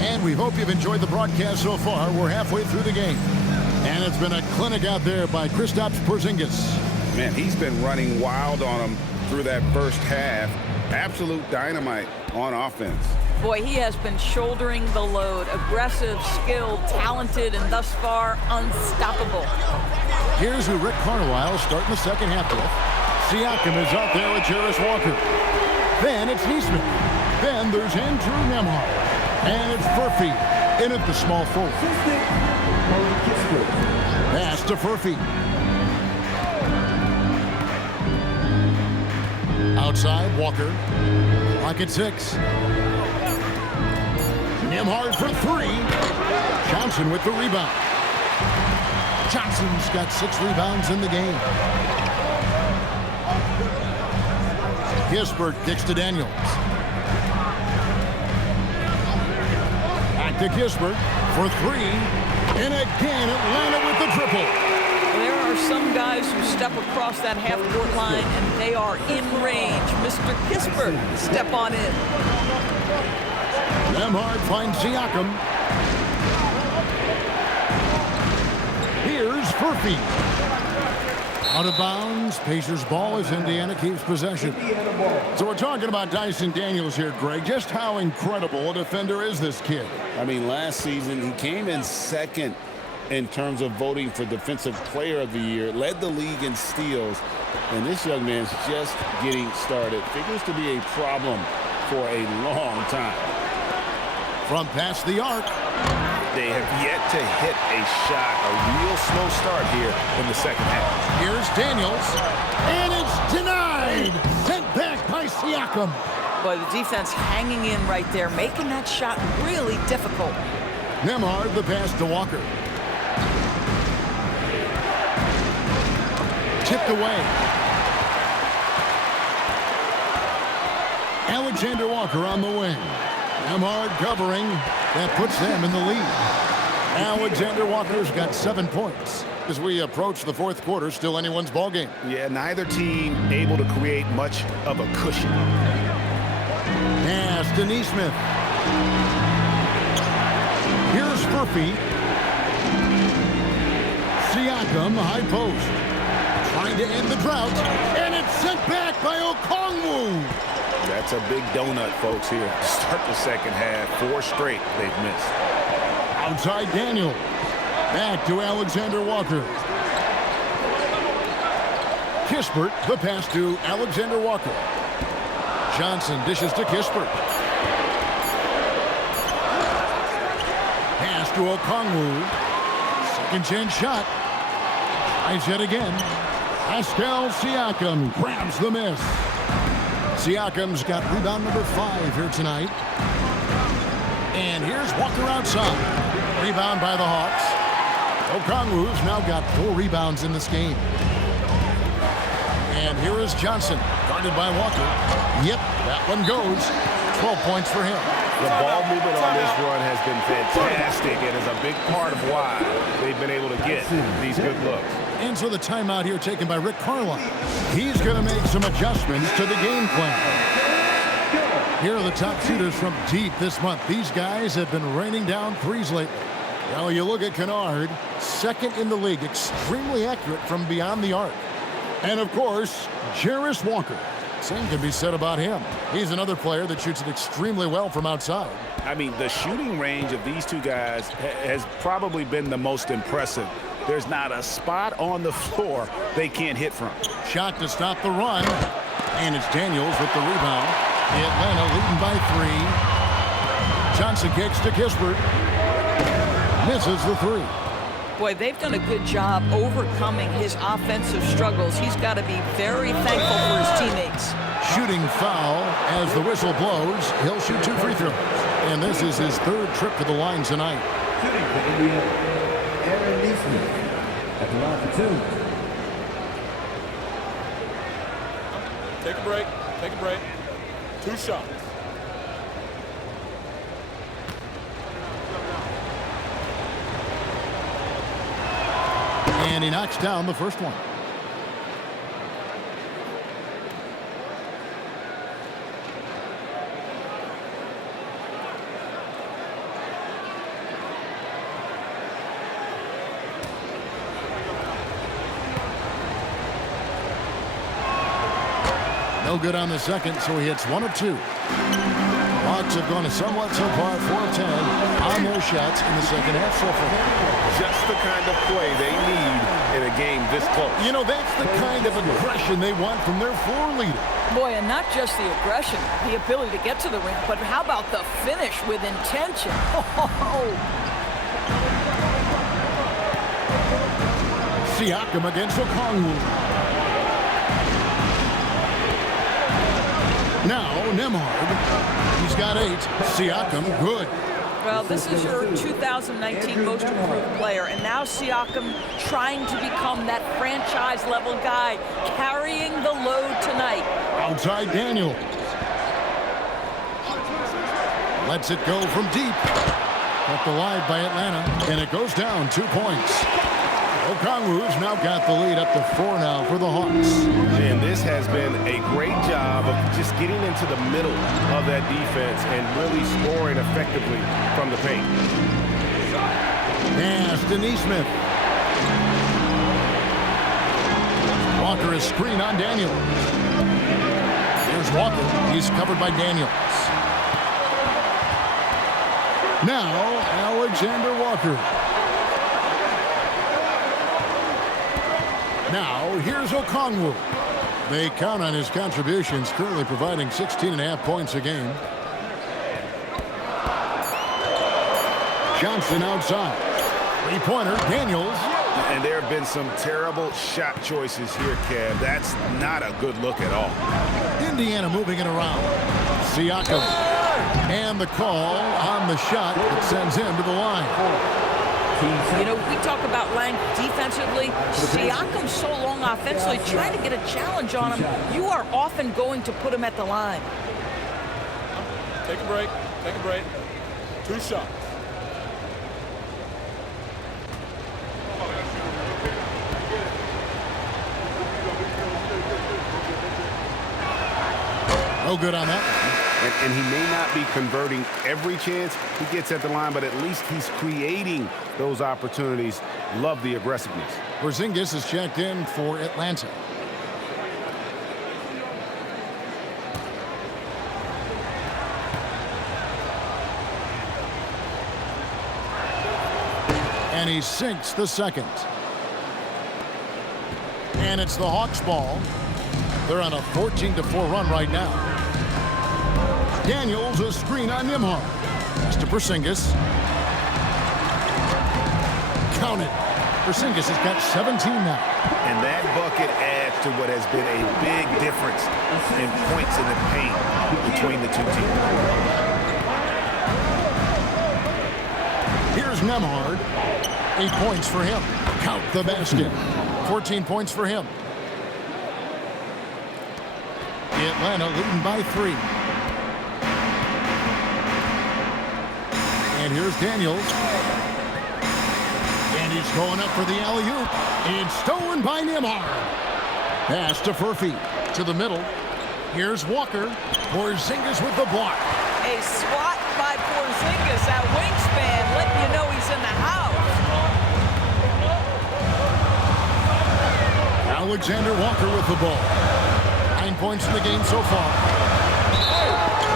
And we hope you've enjoyed the broadcast so far. We're halfway through the game. And it's been a clinic out there by Kristaps Porzingis. Man, he's been running wild on them through that first half. Absolute dynamite on offense. Boy, he has been shouldering the load. Aggressive, skilled, talented, and thus far unstoppable. Here's who Rick Carlisle starting the second half with. Siakam is out there with Jarace Walker. Then it's Nesmith. Then there's Andrew Nembhard. And it's Furphy in at the small forward. Pass to Furphy. Outside, Walker. Clock at 6. Nembhard for 3. Johnson with the rebound. Johnson's got 6 rebounds in the game. Kispert kicks to Daniels. Back to Kispert for 3. And again, Atlanta with the triple. There are some guys who step across that half-court line and they are in range. Mr. Kispert, step on in. Nembhard finds Siakam. Here's Furphy. Out of bounds. Pacers ball as Indiana keeps possession. So we're talking about Dyson Daniels here, Greg. Just how incredible a defender is this kid? I mean, last season he came in second in terms of voting for Defensive Player of the Year, led the league in steals, and this young man's just getting started. Figures to be a problem for a long time. From past the arc. They have yet to hit a shot, a real slow start here in the second half. Here's Daniels, and it's denied. Sent back by Siakam. Boy, the defense hanging in right there, making that shot really difficult. Nembhard the pass to Walker. Tipped away. Alexander Walker on the wing. Nembhard covering. That puts them in the lead. Alexander Walker's got 7 points. As we approach the fourth quarter, still anyone's ball game. Yeah, neither team able to create much of a cushion. Pass to Nesmith. Here's Furphy. Siakam, high post. Trying to end the drought, and it's sent back by Okongwu. That's a big donut, folks, here. Start the second half. 4 straight they've missed. Outside Daniel. Back to Alexander Walker. Kispert, the pass to Alexander Walker. Johnson dishes to Kispert. Pass to Okongwu. Second chance shot. Tries yet again. Pascal Siakam grabs the miss. Siakam's got rebound number 5 here tonight. And here's Walker outside. Rebound by the Hawks. Okongwu's now got 4 rebounds in this game. And here is Johnson, guarded by Walker. Yep, that one goes. 12 points for him. The ball movement on this run has been fantastic and is a big part of why they've been able to get these good looks. And so the timeout here taken by Rick Carlisle. He's going to make some adjustments to the game plan. Here are the top shooters from deep this month. These guys have been raining down threes lately. Well, you look at Kennard, second in the league, extremely accurate from beyond the arc. And, of course, Jarace Walker. Same can be said about him. He's another player that shoots it extremely well from outside. I mean, the shooting range of these two guys has probably been the most impressive There's not a spot on the floor they can't hit from. Shot to stop the run. And it's Daniels with the rebound. Atlanta leading by 3. Johnson kicks to Kispert. Misses the 3. Boy, they've done a good job overcoming his offensive struggles. He's got to be very thankful for his teammates. Shooting foul as the whistle blows. He'll shoot 2 free throws. And this is his 3rd trip to the line tonight. Shooting for Indiana, Aaron Neesmith at the line for 2. Take a break. Take a break. 2 shots. And he knocks down the first one. No good on the second, so he hits 1 of 2. Hawks have gone somewhat so far 4 of 10 on their shots in the second half so far. Just the kind of play they need in a game this close. You know, that's the kind of aggression they want from their floor leader. Boy, and not just the aggression, the ability to get to the rim, but how about the finish with intention? Siakam against Okongwu. Now, Nembhard. He's got 8. Siakam, good. Well, this is your 2019 Most Improved Player, and now Siakam trying to become that franchise-level guy, carrying the load tonight. Outside Daniel. Lets it go from deep. Kept alive by Atlanta, and it goes down 2 points. Okongwu's now got the lead up to 4 now for the Hawks. And this has been a great job of just getting into the middle of that defense and really scoring effectively from the paint. Pass to Neesmith. Walker is screen on Daniels. Here's Walker. He's covered by Daniels. Now, Alexander Walker. Now, here's Okongwu. They count on his contributions, currently providing 16.5 points a game. Johnson outside. 3-pointer, Daniels. And there have been some terrible shot choices here, Kev. That's not a good look at all. Indiana moving it around. Siakam. And the call on the shot that sends him to the line. You know, we talk about length defensively. Siakam's so long offensively, trying to get a challenge on him. You are often going to put him at the line. Take a break. Take a break. 2 shots. No good on that. And he may not be converting every chance he gets at the line, but at least he's creating those opportunities. Love the aggressiveness. Porzingis is checked in for Atlanta. And he sinks the second. And it's the Hawks ball. They're on a 14-4 run right now. Daniels, a screen on Nembhard. Pass to Porzingis. Count it. Porzingis has got 17 now. And that bucket adds to what has been a big difference in points in the paint between the 2 teams. Here's Nembhard. 8 points for him. Count the basket. 14 points for him. Atlanta leading by 3. And here's Daniels. And he's going up for the alley-oop. It's stolen by Nembhard. Pass to Furphy. To the middle. Here's Walker. Porzingis with the block. A swat by Porzingis. That wingspan letting you know he's in the house. Alexander Walker with the ball. 9 points in the game so far.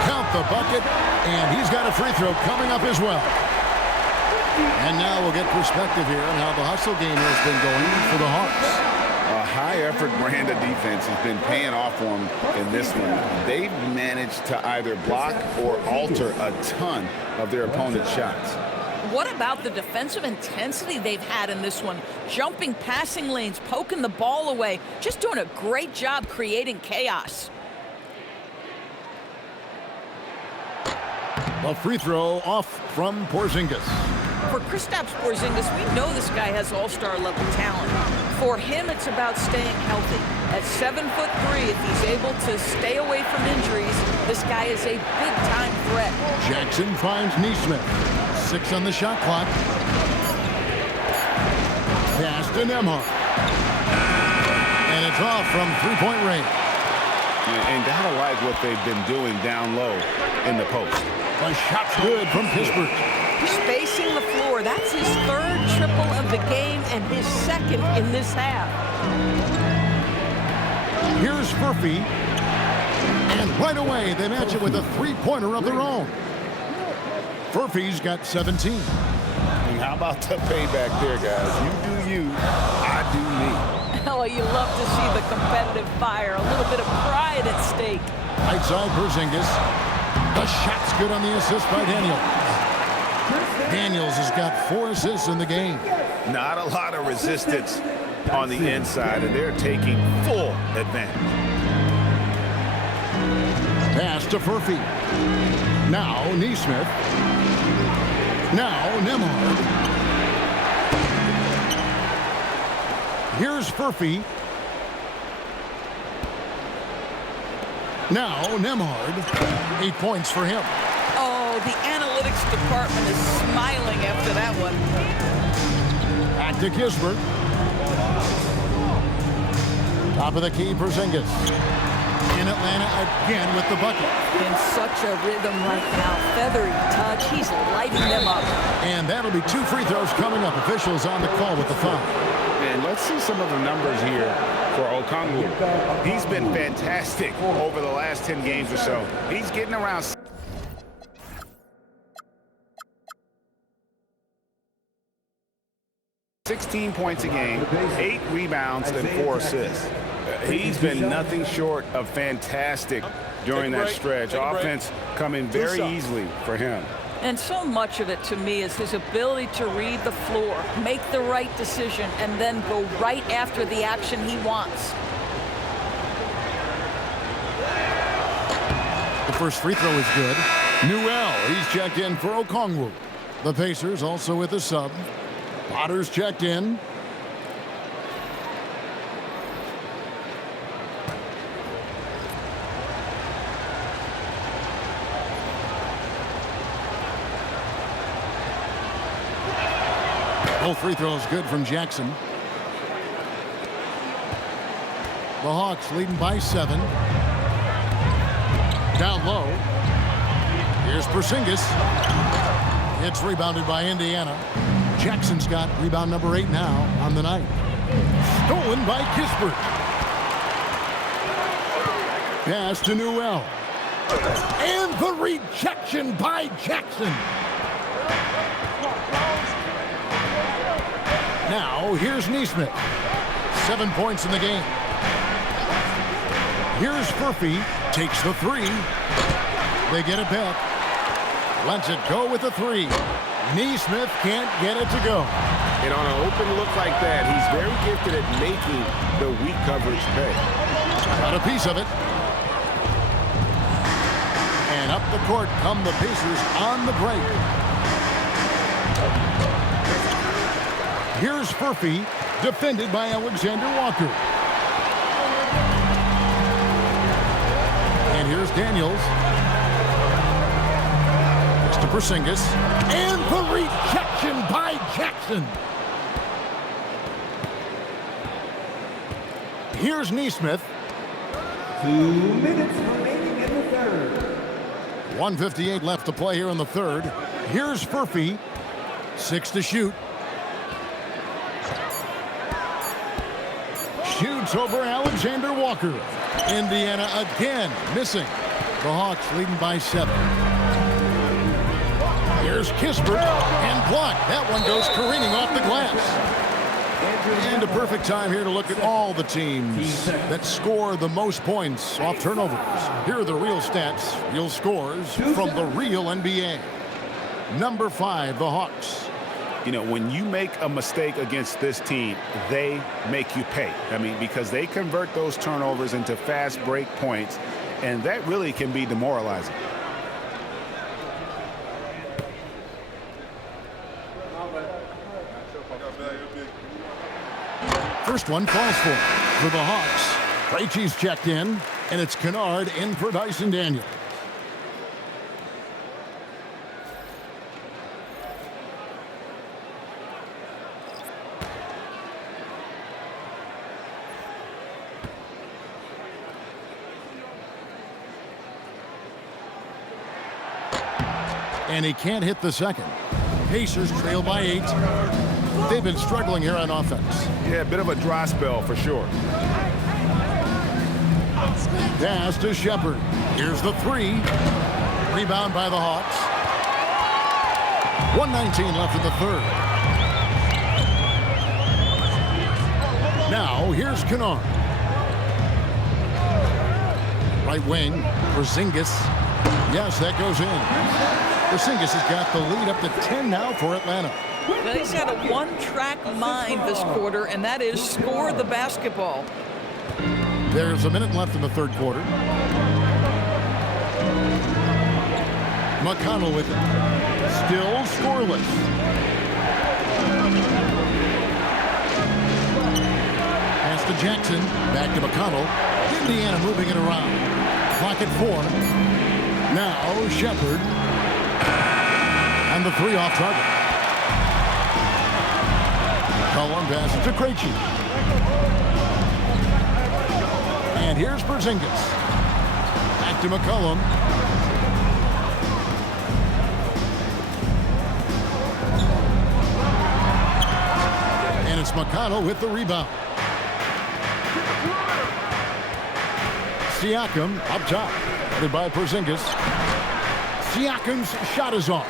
Count the bucket, and he's got a free throw coming up as well. And now we'll get perspective here on how the hustle game has been going for the Hawks. A high-effort brand of defense has been paying off for them in this one. They've managed to either block or alter a ton of their opponent's shots. What about the defensive intensity they've had in this one? Jumping passing lanes, poking the ball away, just doing a great job creating chaos. A free throw off from Porzingis. For Kristaps Porzingis, we know this guy has all-star level talent. For him, it's about staying healthy. At 7'3", if he's able to stay away from injuries, this guy is a big-time threat. Jackson finds Neesmith. 6 on the shot clock. Pass to Nembhard. And it's off from three-point range. And gotta like what they've been doing down low in the post. The shot's good from Kispert. Spacing the floor. That's his third triple of the game and his second in this half. Here's Furphy. And right away, they match it with a three-pointer of their own. Furphy's got 17. And how about the payback there, guys? You do you, I do me. Oh, you love to see the competitive fire. A little bit of pride at stake. Right side, Porzingis. The shot's good on the assist by Daniels. Daniels has got 4 assists in the game. Not a lot of resistance on the inside, and they're taking full advantage. Pass to Furphy. Now Neesmith. Now Nembhard. Here's Furphy. Now Nembhard. 8 points for him. Oh, the analytics department is smiling after that one. Back to Kispert. Top of the key, Porzingis. In Atlanta again with the bucket. In such a rhythm right now. Feathery touch. He's lighting them up. And that'll be 2 free throws coming up. Officials on the call with the foul. And let's see some of the numbers here for Okongwu. He's been fantastic over the last 10 games or so. He's getting around 16 points a game, 8 rebounds, and 4 assists. He's been nothing short of fantastic during that stretch. Offense coming very easily for him. And so much of it, to me, is his ability to read the floor, make the right decision, and then go right after the action he wants. The first free throw is good. Newell, he's checked in for Okongwu. The Pacers also with a sub. Potter's checked in. Both free throws good from Jackson. The Hawks leading by 7. Down low. Here's Porzingis. It's rebounded by Indiana. Jackson's got rebound number 8 now on the night. Stolen by Kispert. Pass to Newell. And the rejection by Jackson. Now, here's Neesmith. 7 points in the game. Here's Furphy. Takes the 3. They get it back. Lets it go with the 3. Neesmith can't get it to go. And on an open look like that, he's very gifted at making the weak coverage pay. Got a piece of it. And up the court come the Pacers on the break. Here's Furphy, defended by Alexander Walker. And here's Daniels. It's to Porzingis. And the rejection by Jackson. Here's Neesmith. 2 minutes remaining in the third. 1:58 left to play here in the third. Here's Furphy. 6 to shoot. Shoots over Alexander Walker. Indiana again missing. The Hawks leading by 7. Here's Kispert and blocked. That one goes careening off the glass. And a perfect time here to look at all the teams that score the most points off turnovers. Here are the real stats, real scores from the real NBA. Number 5, the Hawks. You know, when you make a mistake against this team, they make you pay. I mean, because they convert those turnovers into fast break points, and that really can be demoralizing. First one falls for the Hawks. Krejci's checked in, and it's Kennard in for Dyson Daniels. And he can't hit the second. Pacers trail by 8. They've been struggling here on offense. Yeah, a bit of a dry spell for sure. Pass to Shepard. Here's the 3. Rebound by the Hawks. 1:19 left in the third. Now here's Kennard. Right wing, Porzingis. Yes, that goes in. Porzingis has got the lead up to 10 now for Atlanta. Well, he's got a one-track mind this quarter, and that is score the basketball. There's a minute left in the third quarter. McConnell with it. Still scoreless. Pass to Jackson. Back to McConnell. Indiana moving it around. Clock at 4. Now Shepard. And the 3 off target. Cullen passes to Krejci. And here's Porzingis. Back to McCollum. And it's McConnell with the rebound. Siakam up top. Headed by Porzingis. Siakam's shot is off.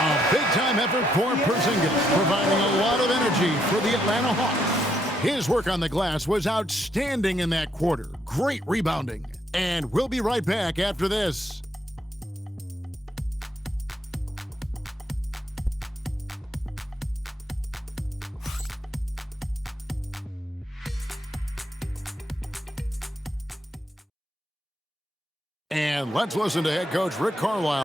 A big-time effort for Porzingis, providing a lot of energy for the Atlanta Hawks. His work on the glass was outstanding in that quarter. Great rebounding. And we'll be right back after this. And let's listen to head coach Rick Carlisle.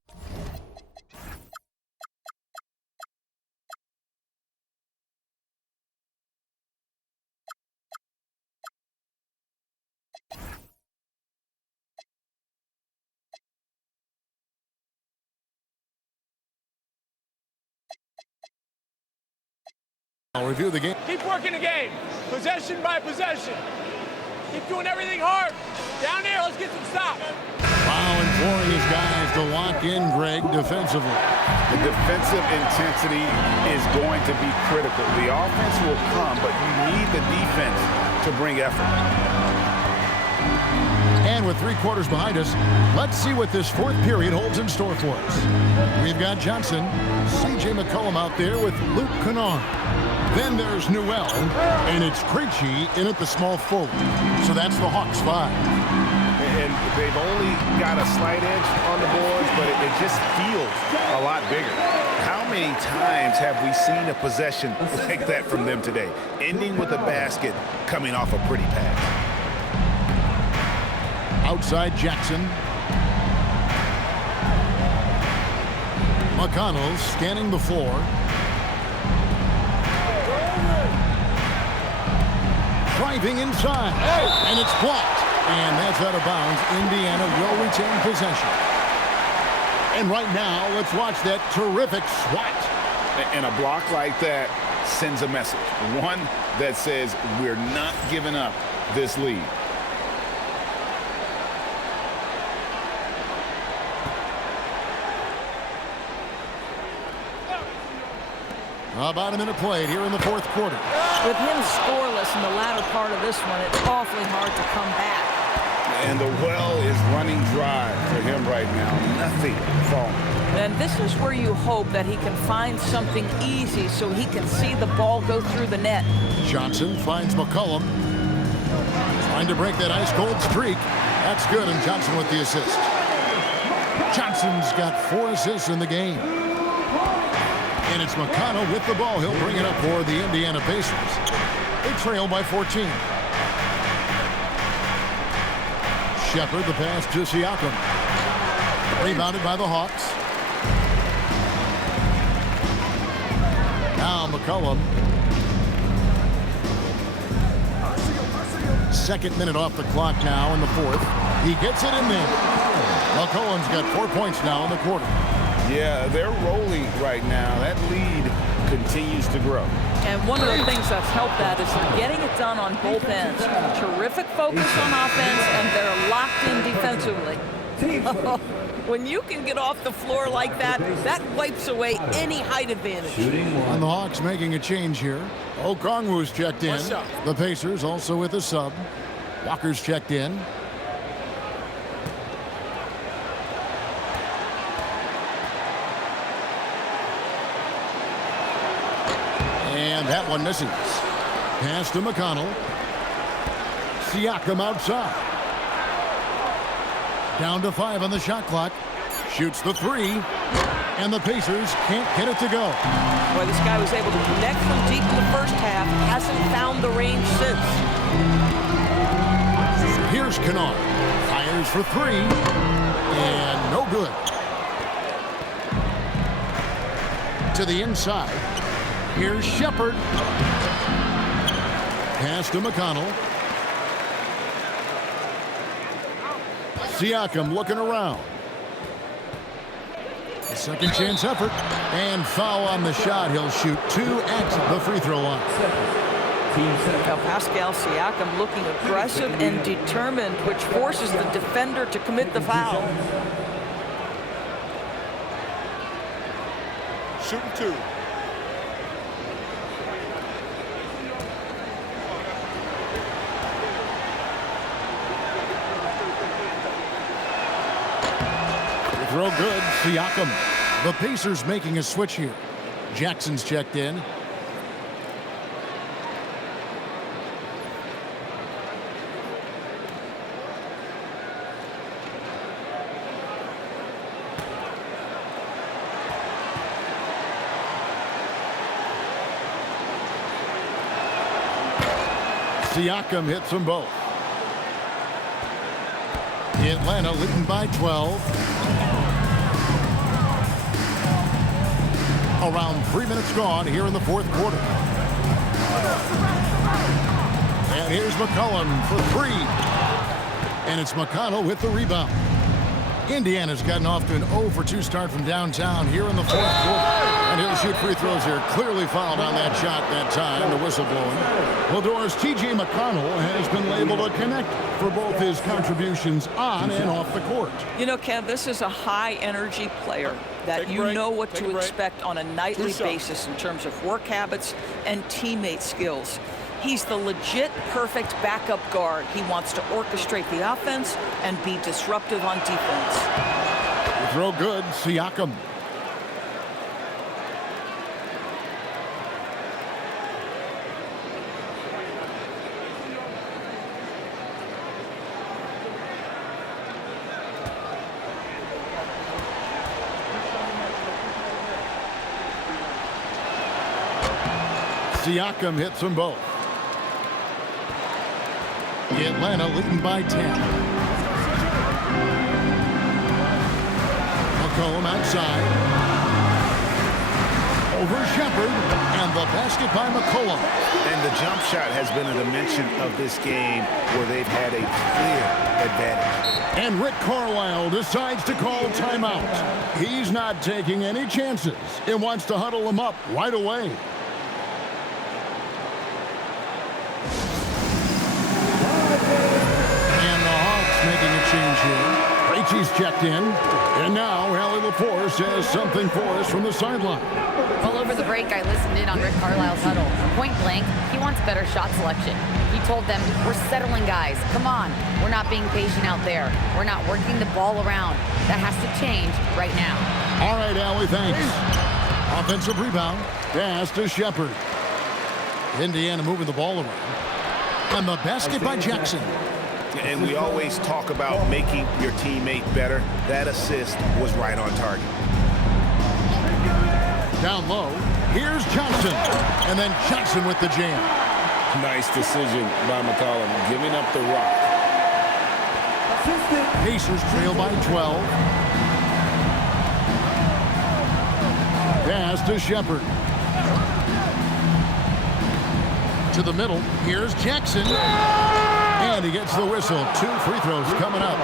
I'll review the game. Keep working the game, possession by possession. Keep doing everything hard. Down there, let's get some stops. Wow, imploring his guys to lock in, Greg, defensively. The defensive intensity is going to be critical. The offense will come, but you need the defense to bring effort. And with 3 quarters behind us, let's see what this fourth period holds in store for us. We've got Johnson, C.J. McCollum out there with Luke Kennard. Then there's Newell, and it's Krejci in at the small forward. So that's the Hawks 5. And they've only got a slight edge on the boards, but it just feels a lot bigger. How many times have we seen a possession like that from them today? Ending with a basket, coming off a pretty pass. Outside Jackson. McConnell scanning the floor. Driving inside. And it's blocked. And that's out of bounds. Indiana will retain possession. And right now, let's watch that terrific swat. And a block like that sends a message. One that says we're not giving up this lead. About a minute played here in the fourth quarter. With him scoreless in the latter part of this one, it's awfully hard to come back. And the well is running dry for him right now. Nothing falling. And this is where you hope that he can find something easy so he can see the ball go through the net. Johnson finds McCollum. Trying to break that ice-cold streak. That's good, and Johnson with the assist. Johnson's got 4 assists in the game. And it's McConnell with the ball. He'll bring it up for the Indiana Pacers. They trail by 14. Shepard, the pass to Siakam. Rebounded by the Hawks. Now McCollum. Second minute off the clock now in the fourth. He gets it in there. McCollum's got 4 points now in the quarter. Yeah, they're rolling right now. That lead continues to grow. And one of the things that's helped that is they're getting it done on both ends. Terrific focus on offense, and they're locked in defensively. When you can get off the floor like that, that wipes away any height advantage. And the Hawks making a change here. Okongwu's checked in. The Pacers also with a sub. Walker's checked in. And that one misses. Pass to McConnell. Siakam outside. Down to 5 on the shot clock. Shoots the 3. And the Pacers can't get it to go. Boy, this guy was able to connect from deep in the first half. Hasn't found the range since. Here's Kennard. Fires for 3. And no good. To the inside. Here's Shepard. Pass to McConnell. Siakam looking around. A second chance effort. And foul on the shot. He'll shoot 2 at the free throw line. Now Pascal Siakam looking aggressive and determined, which forces the defender to commit the foul. Shooting 2. Throw good. Siakam. The Pacers making a switch here. Jackson's checked in. Siakam hits them both. Atlanta leading by 12. Around 3 minutes gone here in the fourth quarter. And here's McCollum for 3. And it's McConnell with the rebound. Indiana's gotten off to an 0-for-2 start from downtown here in the fourth quarter. And he'll shoot free throws here. Clearly fouled on that shot that time, the whistle blowing. Well, Doris, T.J. McConnell has been labeled a connect for both his contributions on and off the court. You know, Ken, this is a high-energy player that you know what to expect on a nightly basis in terms of work habits and teammate skills. He's the legit perfect backup guard. He wants to orchestrate the offense and be disruptive on defense. The throw good, Siakam. Siakam hits them both. Atlanta leading by 10. McCollum outside. Over Shepard. And the basket by McCollum. And the jump shot has been a dimension of this game where they've had a clear advantage. And Rick Carlisle decides to call timeout. He's not taking any chances. He wants to huddle them up right away. Making a change here. Krejci's checked in. And now Allie LaForce has something for us from the sideline. Well, over the break, I listened in on Rick Carlisle's huddle. Point blank, he wants better shot selection. He told them, we're settling guys. Come on. We're not being patient out there. We're not working the ball around. That has to change right now. All right, Allie, thanks. Offensive rebound. Pass to Shepard. Indiana moving the ball around. And the basket by Jackson. And we always talk about making your teammate better. That assist was right on target. Down low, here's Johnson. And then Johnson with the jam. Nice decision by McCollum, giving up the rock. Pacers trail by 12. Pass to Shepard. To the middle, here's Jackson. And he gets the whistle. 2 free throws coming up.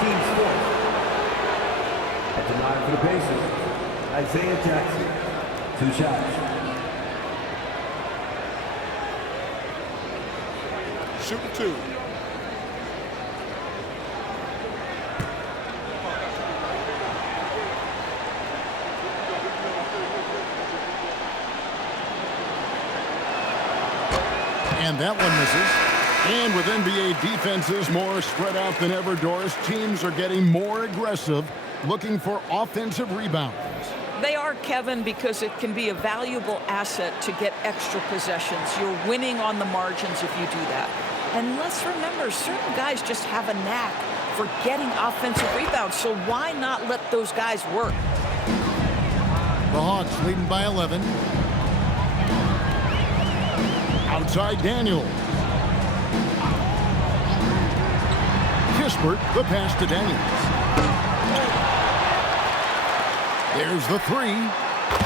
Team sport. At the line for the Pacers, Isaiah Jackson. 2 shots. Shooting 2. And that one misses. And with NBA defenses more spread out than ever, Doris, teams are getting more aggressive, looking for offensive rebounds. They are, Kevin, because it can be a valuable asset to get extra possessions. You're winning on the margins if you do that. And let's remember, certain guys just have a knack for getting offensive rebounds, so why not let those guys work? The Hawks leading by 11. Outside Daniels. Kispert, the pass to Daniels. There's the 3.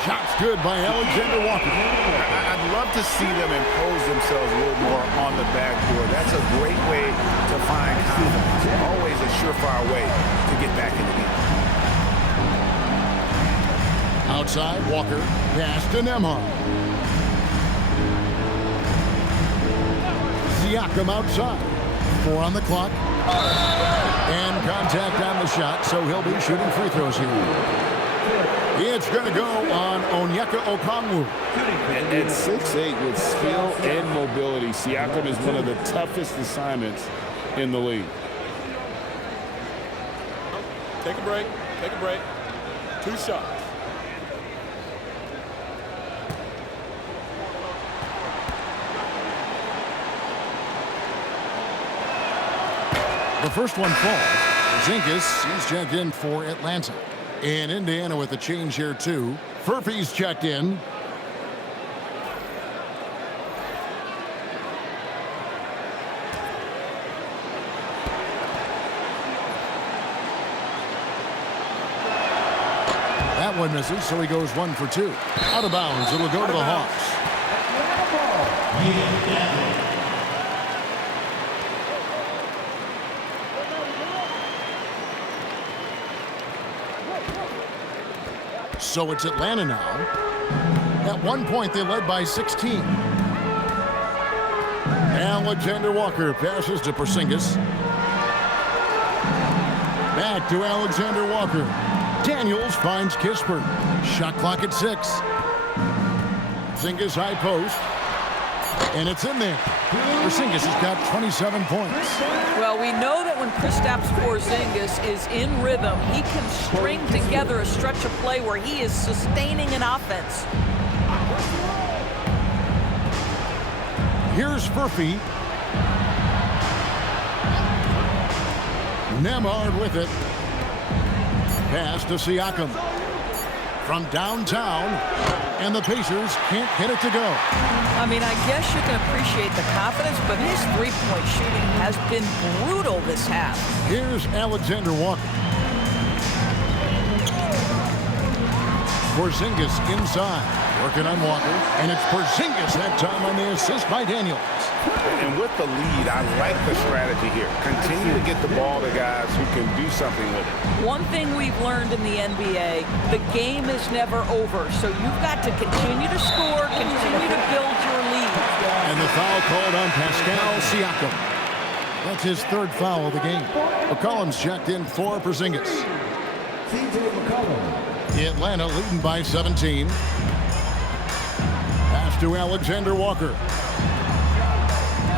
Shots good by Alexander Walker. I'd love to see them impose themselves a little more on the backboard. That's a great way to find confidence. Always a surefire way to get back in the game. Outside, Walker. Pass to Nembhard. Siakam outside. 4 on the clock. And contact on the shot, so he'll be shooting free throws here. It's going to go on Onyeka Okongwu. At 6'8", with skill and mobility, Siakam is one of the toughest assignments in the league. Take a break. Take a break. 2 shots. The first one falls. Zingas, he's checked in for Atlanta. And Indiana with a change here, too. Furphy's checked in. That one misses, so he goes 1 for 2. Out of bounds, it'll go to the Hawks. So it's Atlanta now. At one point, they led by 16. Alexander Walker passes to Porzingis. Back to Alexander Walker. Daniels finds Kispert. Shot clock at 6. Porzingis high post. And it's in there. Porzingis has got 27 points. Well, we know that when Kristaps Porzingis is in rhythm, he can string together a stretch of play where he is sustaining an offense. Here's Furphy. Nembhard with it. Pass to Siakam. From downtown, and the Pacers can't hit it to go. I mean, I guess you can appreciate the confidence, but his three-point shooting has been brutal this half. Here's Alexander Walker. Porzingis inside, working on Walker, and it's Porzingis that time on the assist by Daniels. And with the lead, I like the strategy here. Continue to get the ball to guys who can do something with it. One thing we've learned in the NBA, the game is never over. So you've got to continue to score, continue to build your lead. And the foul called on Pascal Siakam. That's his third foul of the game. McCollum's checked in for Porzingis. CJ McCollum. Atlanta leading by 17. Pass to Alexander Walker.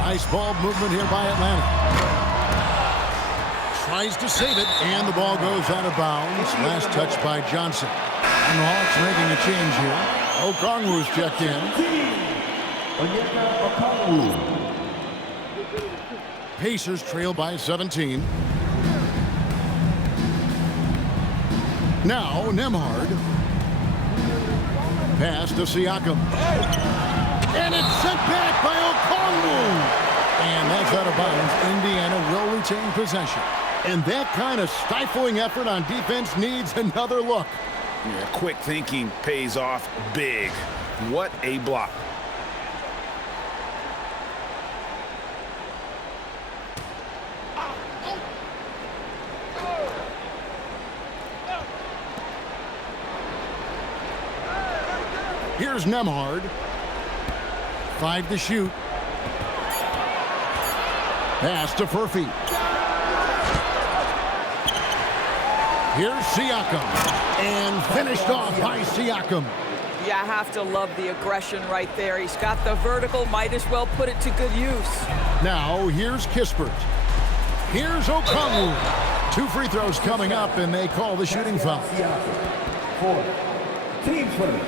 Nice ball movement here by Atlanta. Tries to save it, and the ball goes out of bounds. Last touch by Johnson. And the Hawks making a change here. Okongwu's checked in. Pacers trail by 17. Now Nembhard. Pass to Siakam. And it's sent back by Okongwu. And that's out of bounds. Indiana will retain possession. And that kind of stifling effort on defense needs another look. Yeah, quick thinking pays off big. What a block. Here's Nembhard. 5 to shoot. Pass to Furphy. Here's Siakam. And finished off by Siakam. You have to love the aggression right there. He's got the vertical, might as well put it to good use. Now here's Kispert. Here's Okongwu. 2 free throws coming up, and they call the shooting foul. 4. Team finish.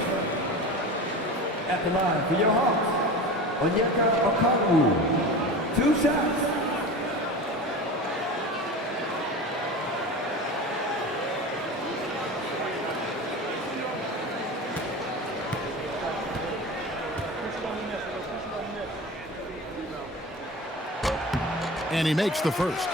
At the line for your Hawks, Onyeka Okongwu. 2 shots. And he makes the first.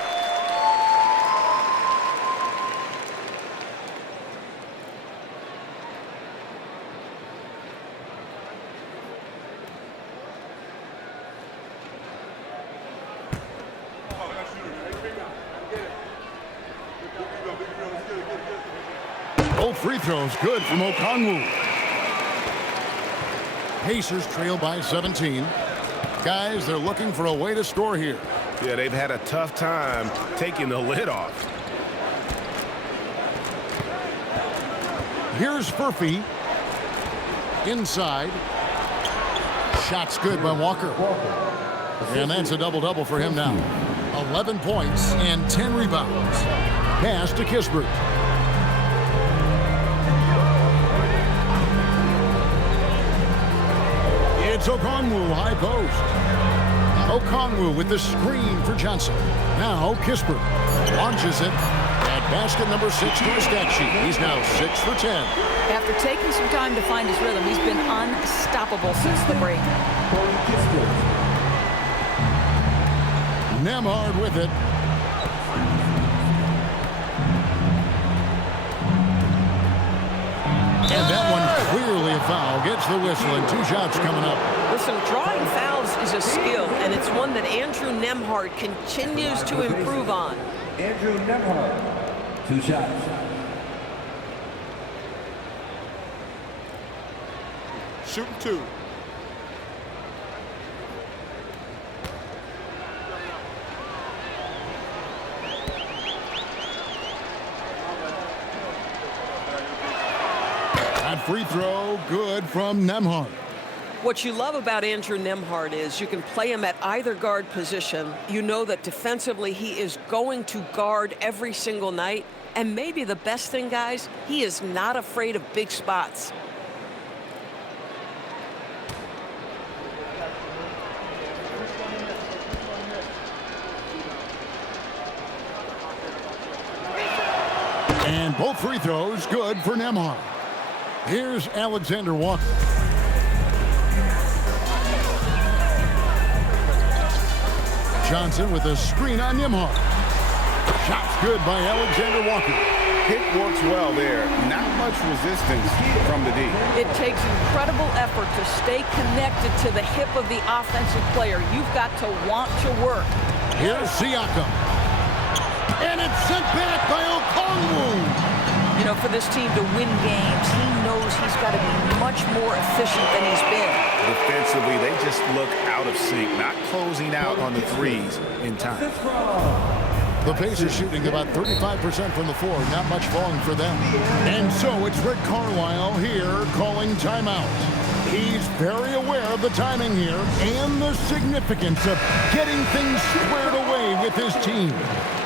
Both free throws good from Okongwu. Pacers trail by 17. Guys, they're looking for a way to score here. Yeah, they've had a tough time taking the lid off. Here's Furphy. Inside. Shot's good by Walker. And that's a double-double for him now. 11 points and 10 rebounds. Pass to Kispert. It's Okongwu, high post. Okongwu with the screen for Johnson. Now Kispert launches it at basket number 6 to his stat sheet. He's now 6 for 10. After taking some time to find his rhythm, he's been unstoppable since the break. Nembhard with it. And that one clearly a foul. Gets the whistle and 2 shots coming up. Listen, drawing fouls is a skill, and it's one that Andrew Nembhard continues to improve on. Andrew Nembhard. 2 shots. Shooting 2. That free throw good from Nembhard. What you love about Andrew Nembhard is you can play him at either guard position. You know that defensively he is going to guard every single night. And maybe the best thing, guys, he is not afraid of big spots. And both free throws good for Nembhard. Here's Alexander Walker. Johnson with a screen on Nembhard. Shots good by Alexander Walker. Pick works well there. Not much resistance from the D. It takes incredible effort to stay connected to the hip of the offensive player. You've got to want to work. Here's Siakam. And it's sent back by Okongwu. You know, for this team to win games, he knows he's got to be much more efficient than he's been. Defensively, they just look out of sync, not closing out on the threes in time. The Pacers shooting about 35% from the floor, not much falling for them. And so it's Rick Carlisle here calling timeout. He's very aware of the timing here and the significance of getting things squared away with his team.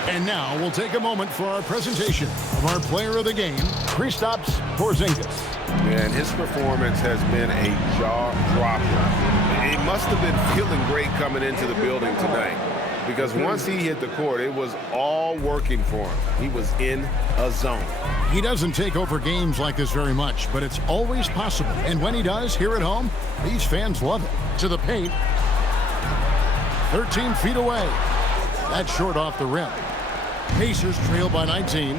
And now we'll take a moment for our presentation of our player of the game, Kristaps Porzingis. And his performance has been a jaw-dropper. He must have been feeling great coming into the building tonight, because once he hit the court, it was all working for him. He was in a zone. He doesn't take over games like this very much, but it's always possible. And when he does, here at home, these fans love it. To the paint. 13 feet away. That's short off the rim. Pacers trail by 19.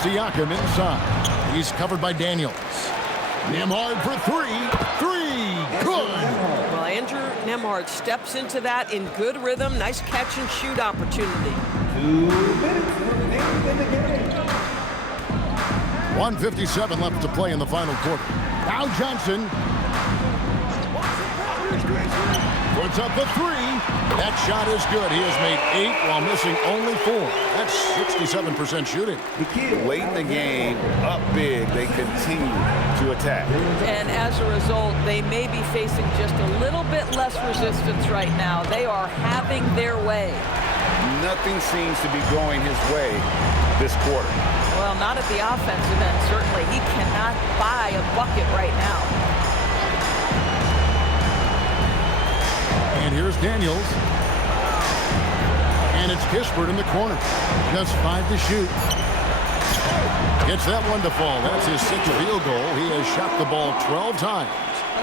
Siakam inside. He's covered by Daniels. Nembhard for three. Good. Well, Andrew Nembhard steps into that in good rhythm. Nice catch and shoot opportunity. 2 minutes remaining in the game. 1:57 left to play in the final quarter. Now Johnson puts up the three. That shot is good. He has made 8 while missing only 4. That's 67% shooting. Late in the game, up big, they continue to attack. And as a result, they may be facing just a little bit less resistance right now. They are having their way. Nothing seems to be going his way this quarter. Well, not at the offensive end, certainly. He cannot buy a bucket right now. And here's Daniels. And it's Kispert in the corner. Just 5 to shoot. Gets that one to fall. That's his 6th field goal. He has shot the ball 12 times.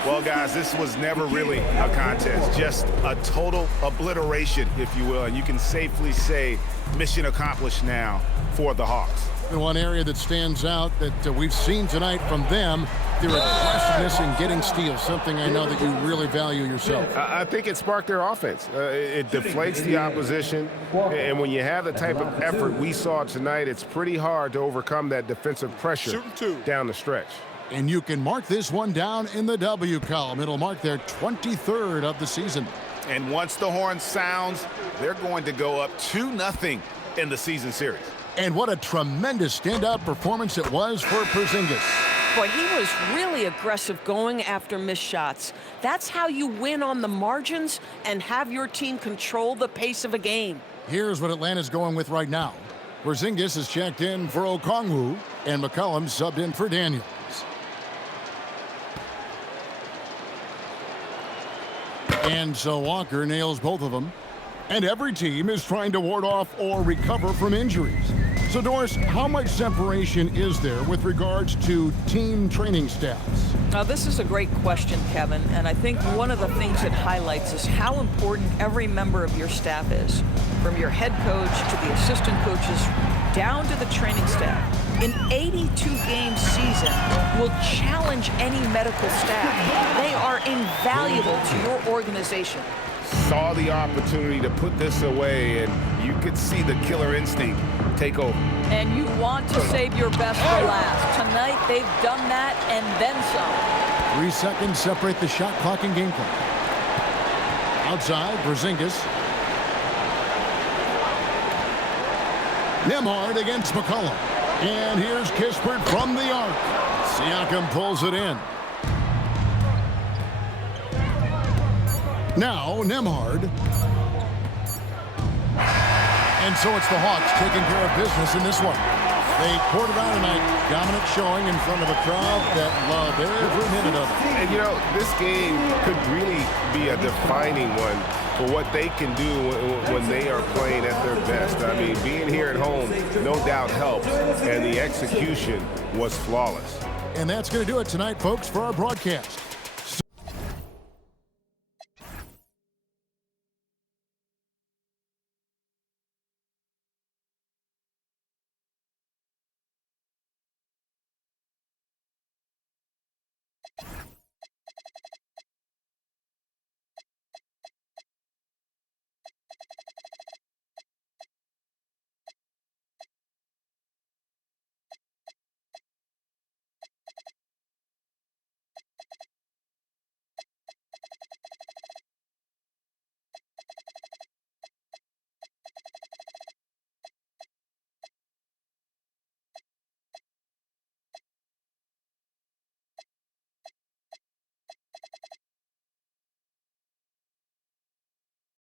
Well, guys, this was never really a contest. Just a total obliteration, if you will. And you can safely say mission accomplished now for the Hawks. And one area that stands out that we've seen tonight from them, their aggressiveness in getting steals, something I know that you really value yourself. I think it sparked their offense. It deflates the opposition, and when you have the type of effort we saw tonight, it's pretty hard to overcome that defensive pressure down the stretch. And you can mark this one down in the W column. It'll mark their 23rd of the season. And once the horn sounds, they're going to go up 2-0 in the season series. And what a tremendous standout performance it was for Porzingis. Boy, he was really aggressive going after missed shots. That's how you win on the margins and have your team control the pace of a game. Here's what Atlanta's going with right now. Porzingis is checked in for Okongwu, and McCollum subbed in for Daniels. And so Walker nails both of them. And every team is trying to ward off or recover from injuries. So, Doris, how much separation is there with regards to team training staffs? Now, this is a great question, Kevin, and I think one of the things it highlights is how important every member of your staff is, from your head coach to the assistant coaches down to the training staff. An 82-game season will challenge any medical staff. They are invaluable to your organization. Saw the opportunity to put this away, and you could see the killer instinct take over. And you want to save your best for last. Tonight, they've done that and then some. 3 seconds separate the shot clock and game clock. Outside, Porzingis. Nembhard against McCollum. And here's Kispert from the arc. Siakam pulls it in. Now, Nembhard. And so it's the Hawks taking care of business in this one. They poured it on tonight. Dominant showing in front of a crowd that loved every minute of it. And, you know, this game could really be a defining one for what they can do when they are playing at their best. I mean, being here at home no doubt helps, and the execution was flawless. And that's going to do it tonight, folks, for our broadcast.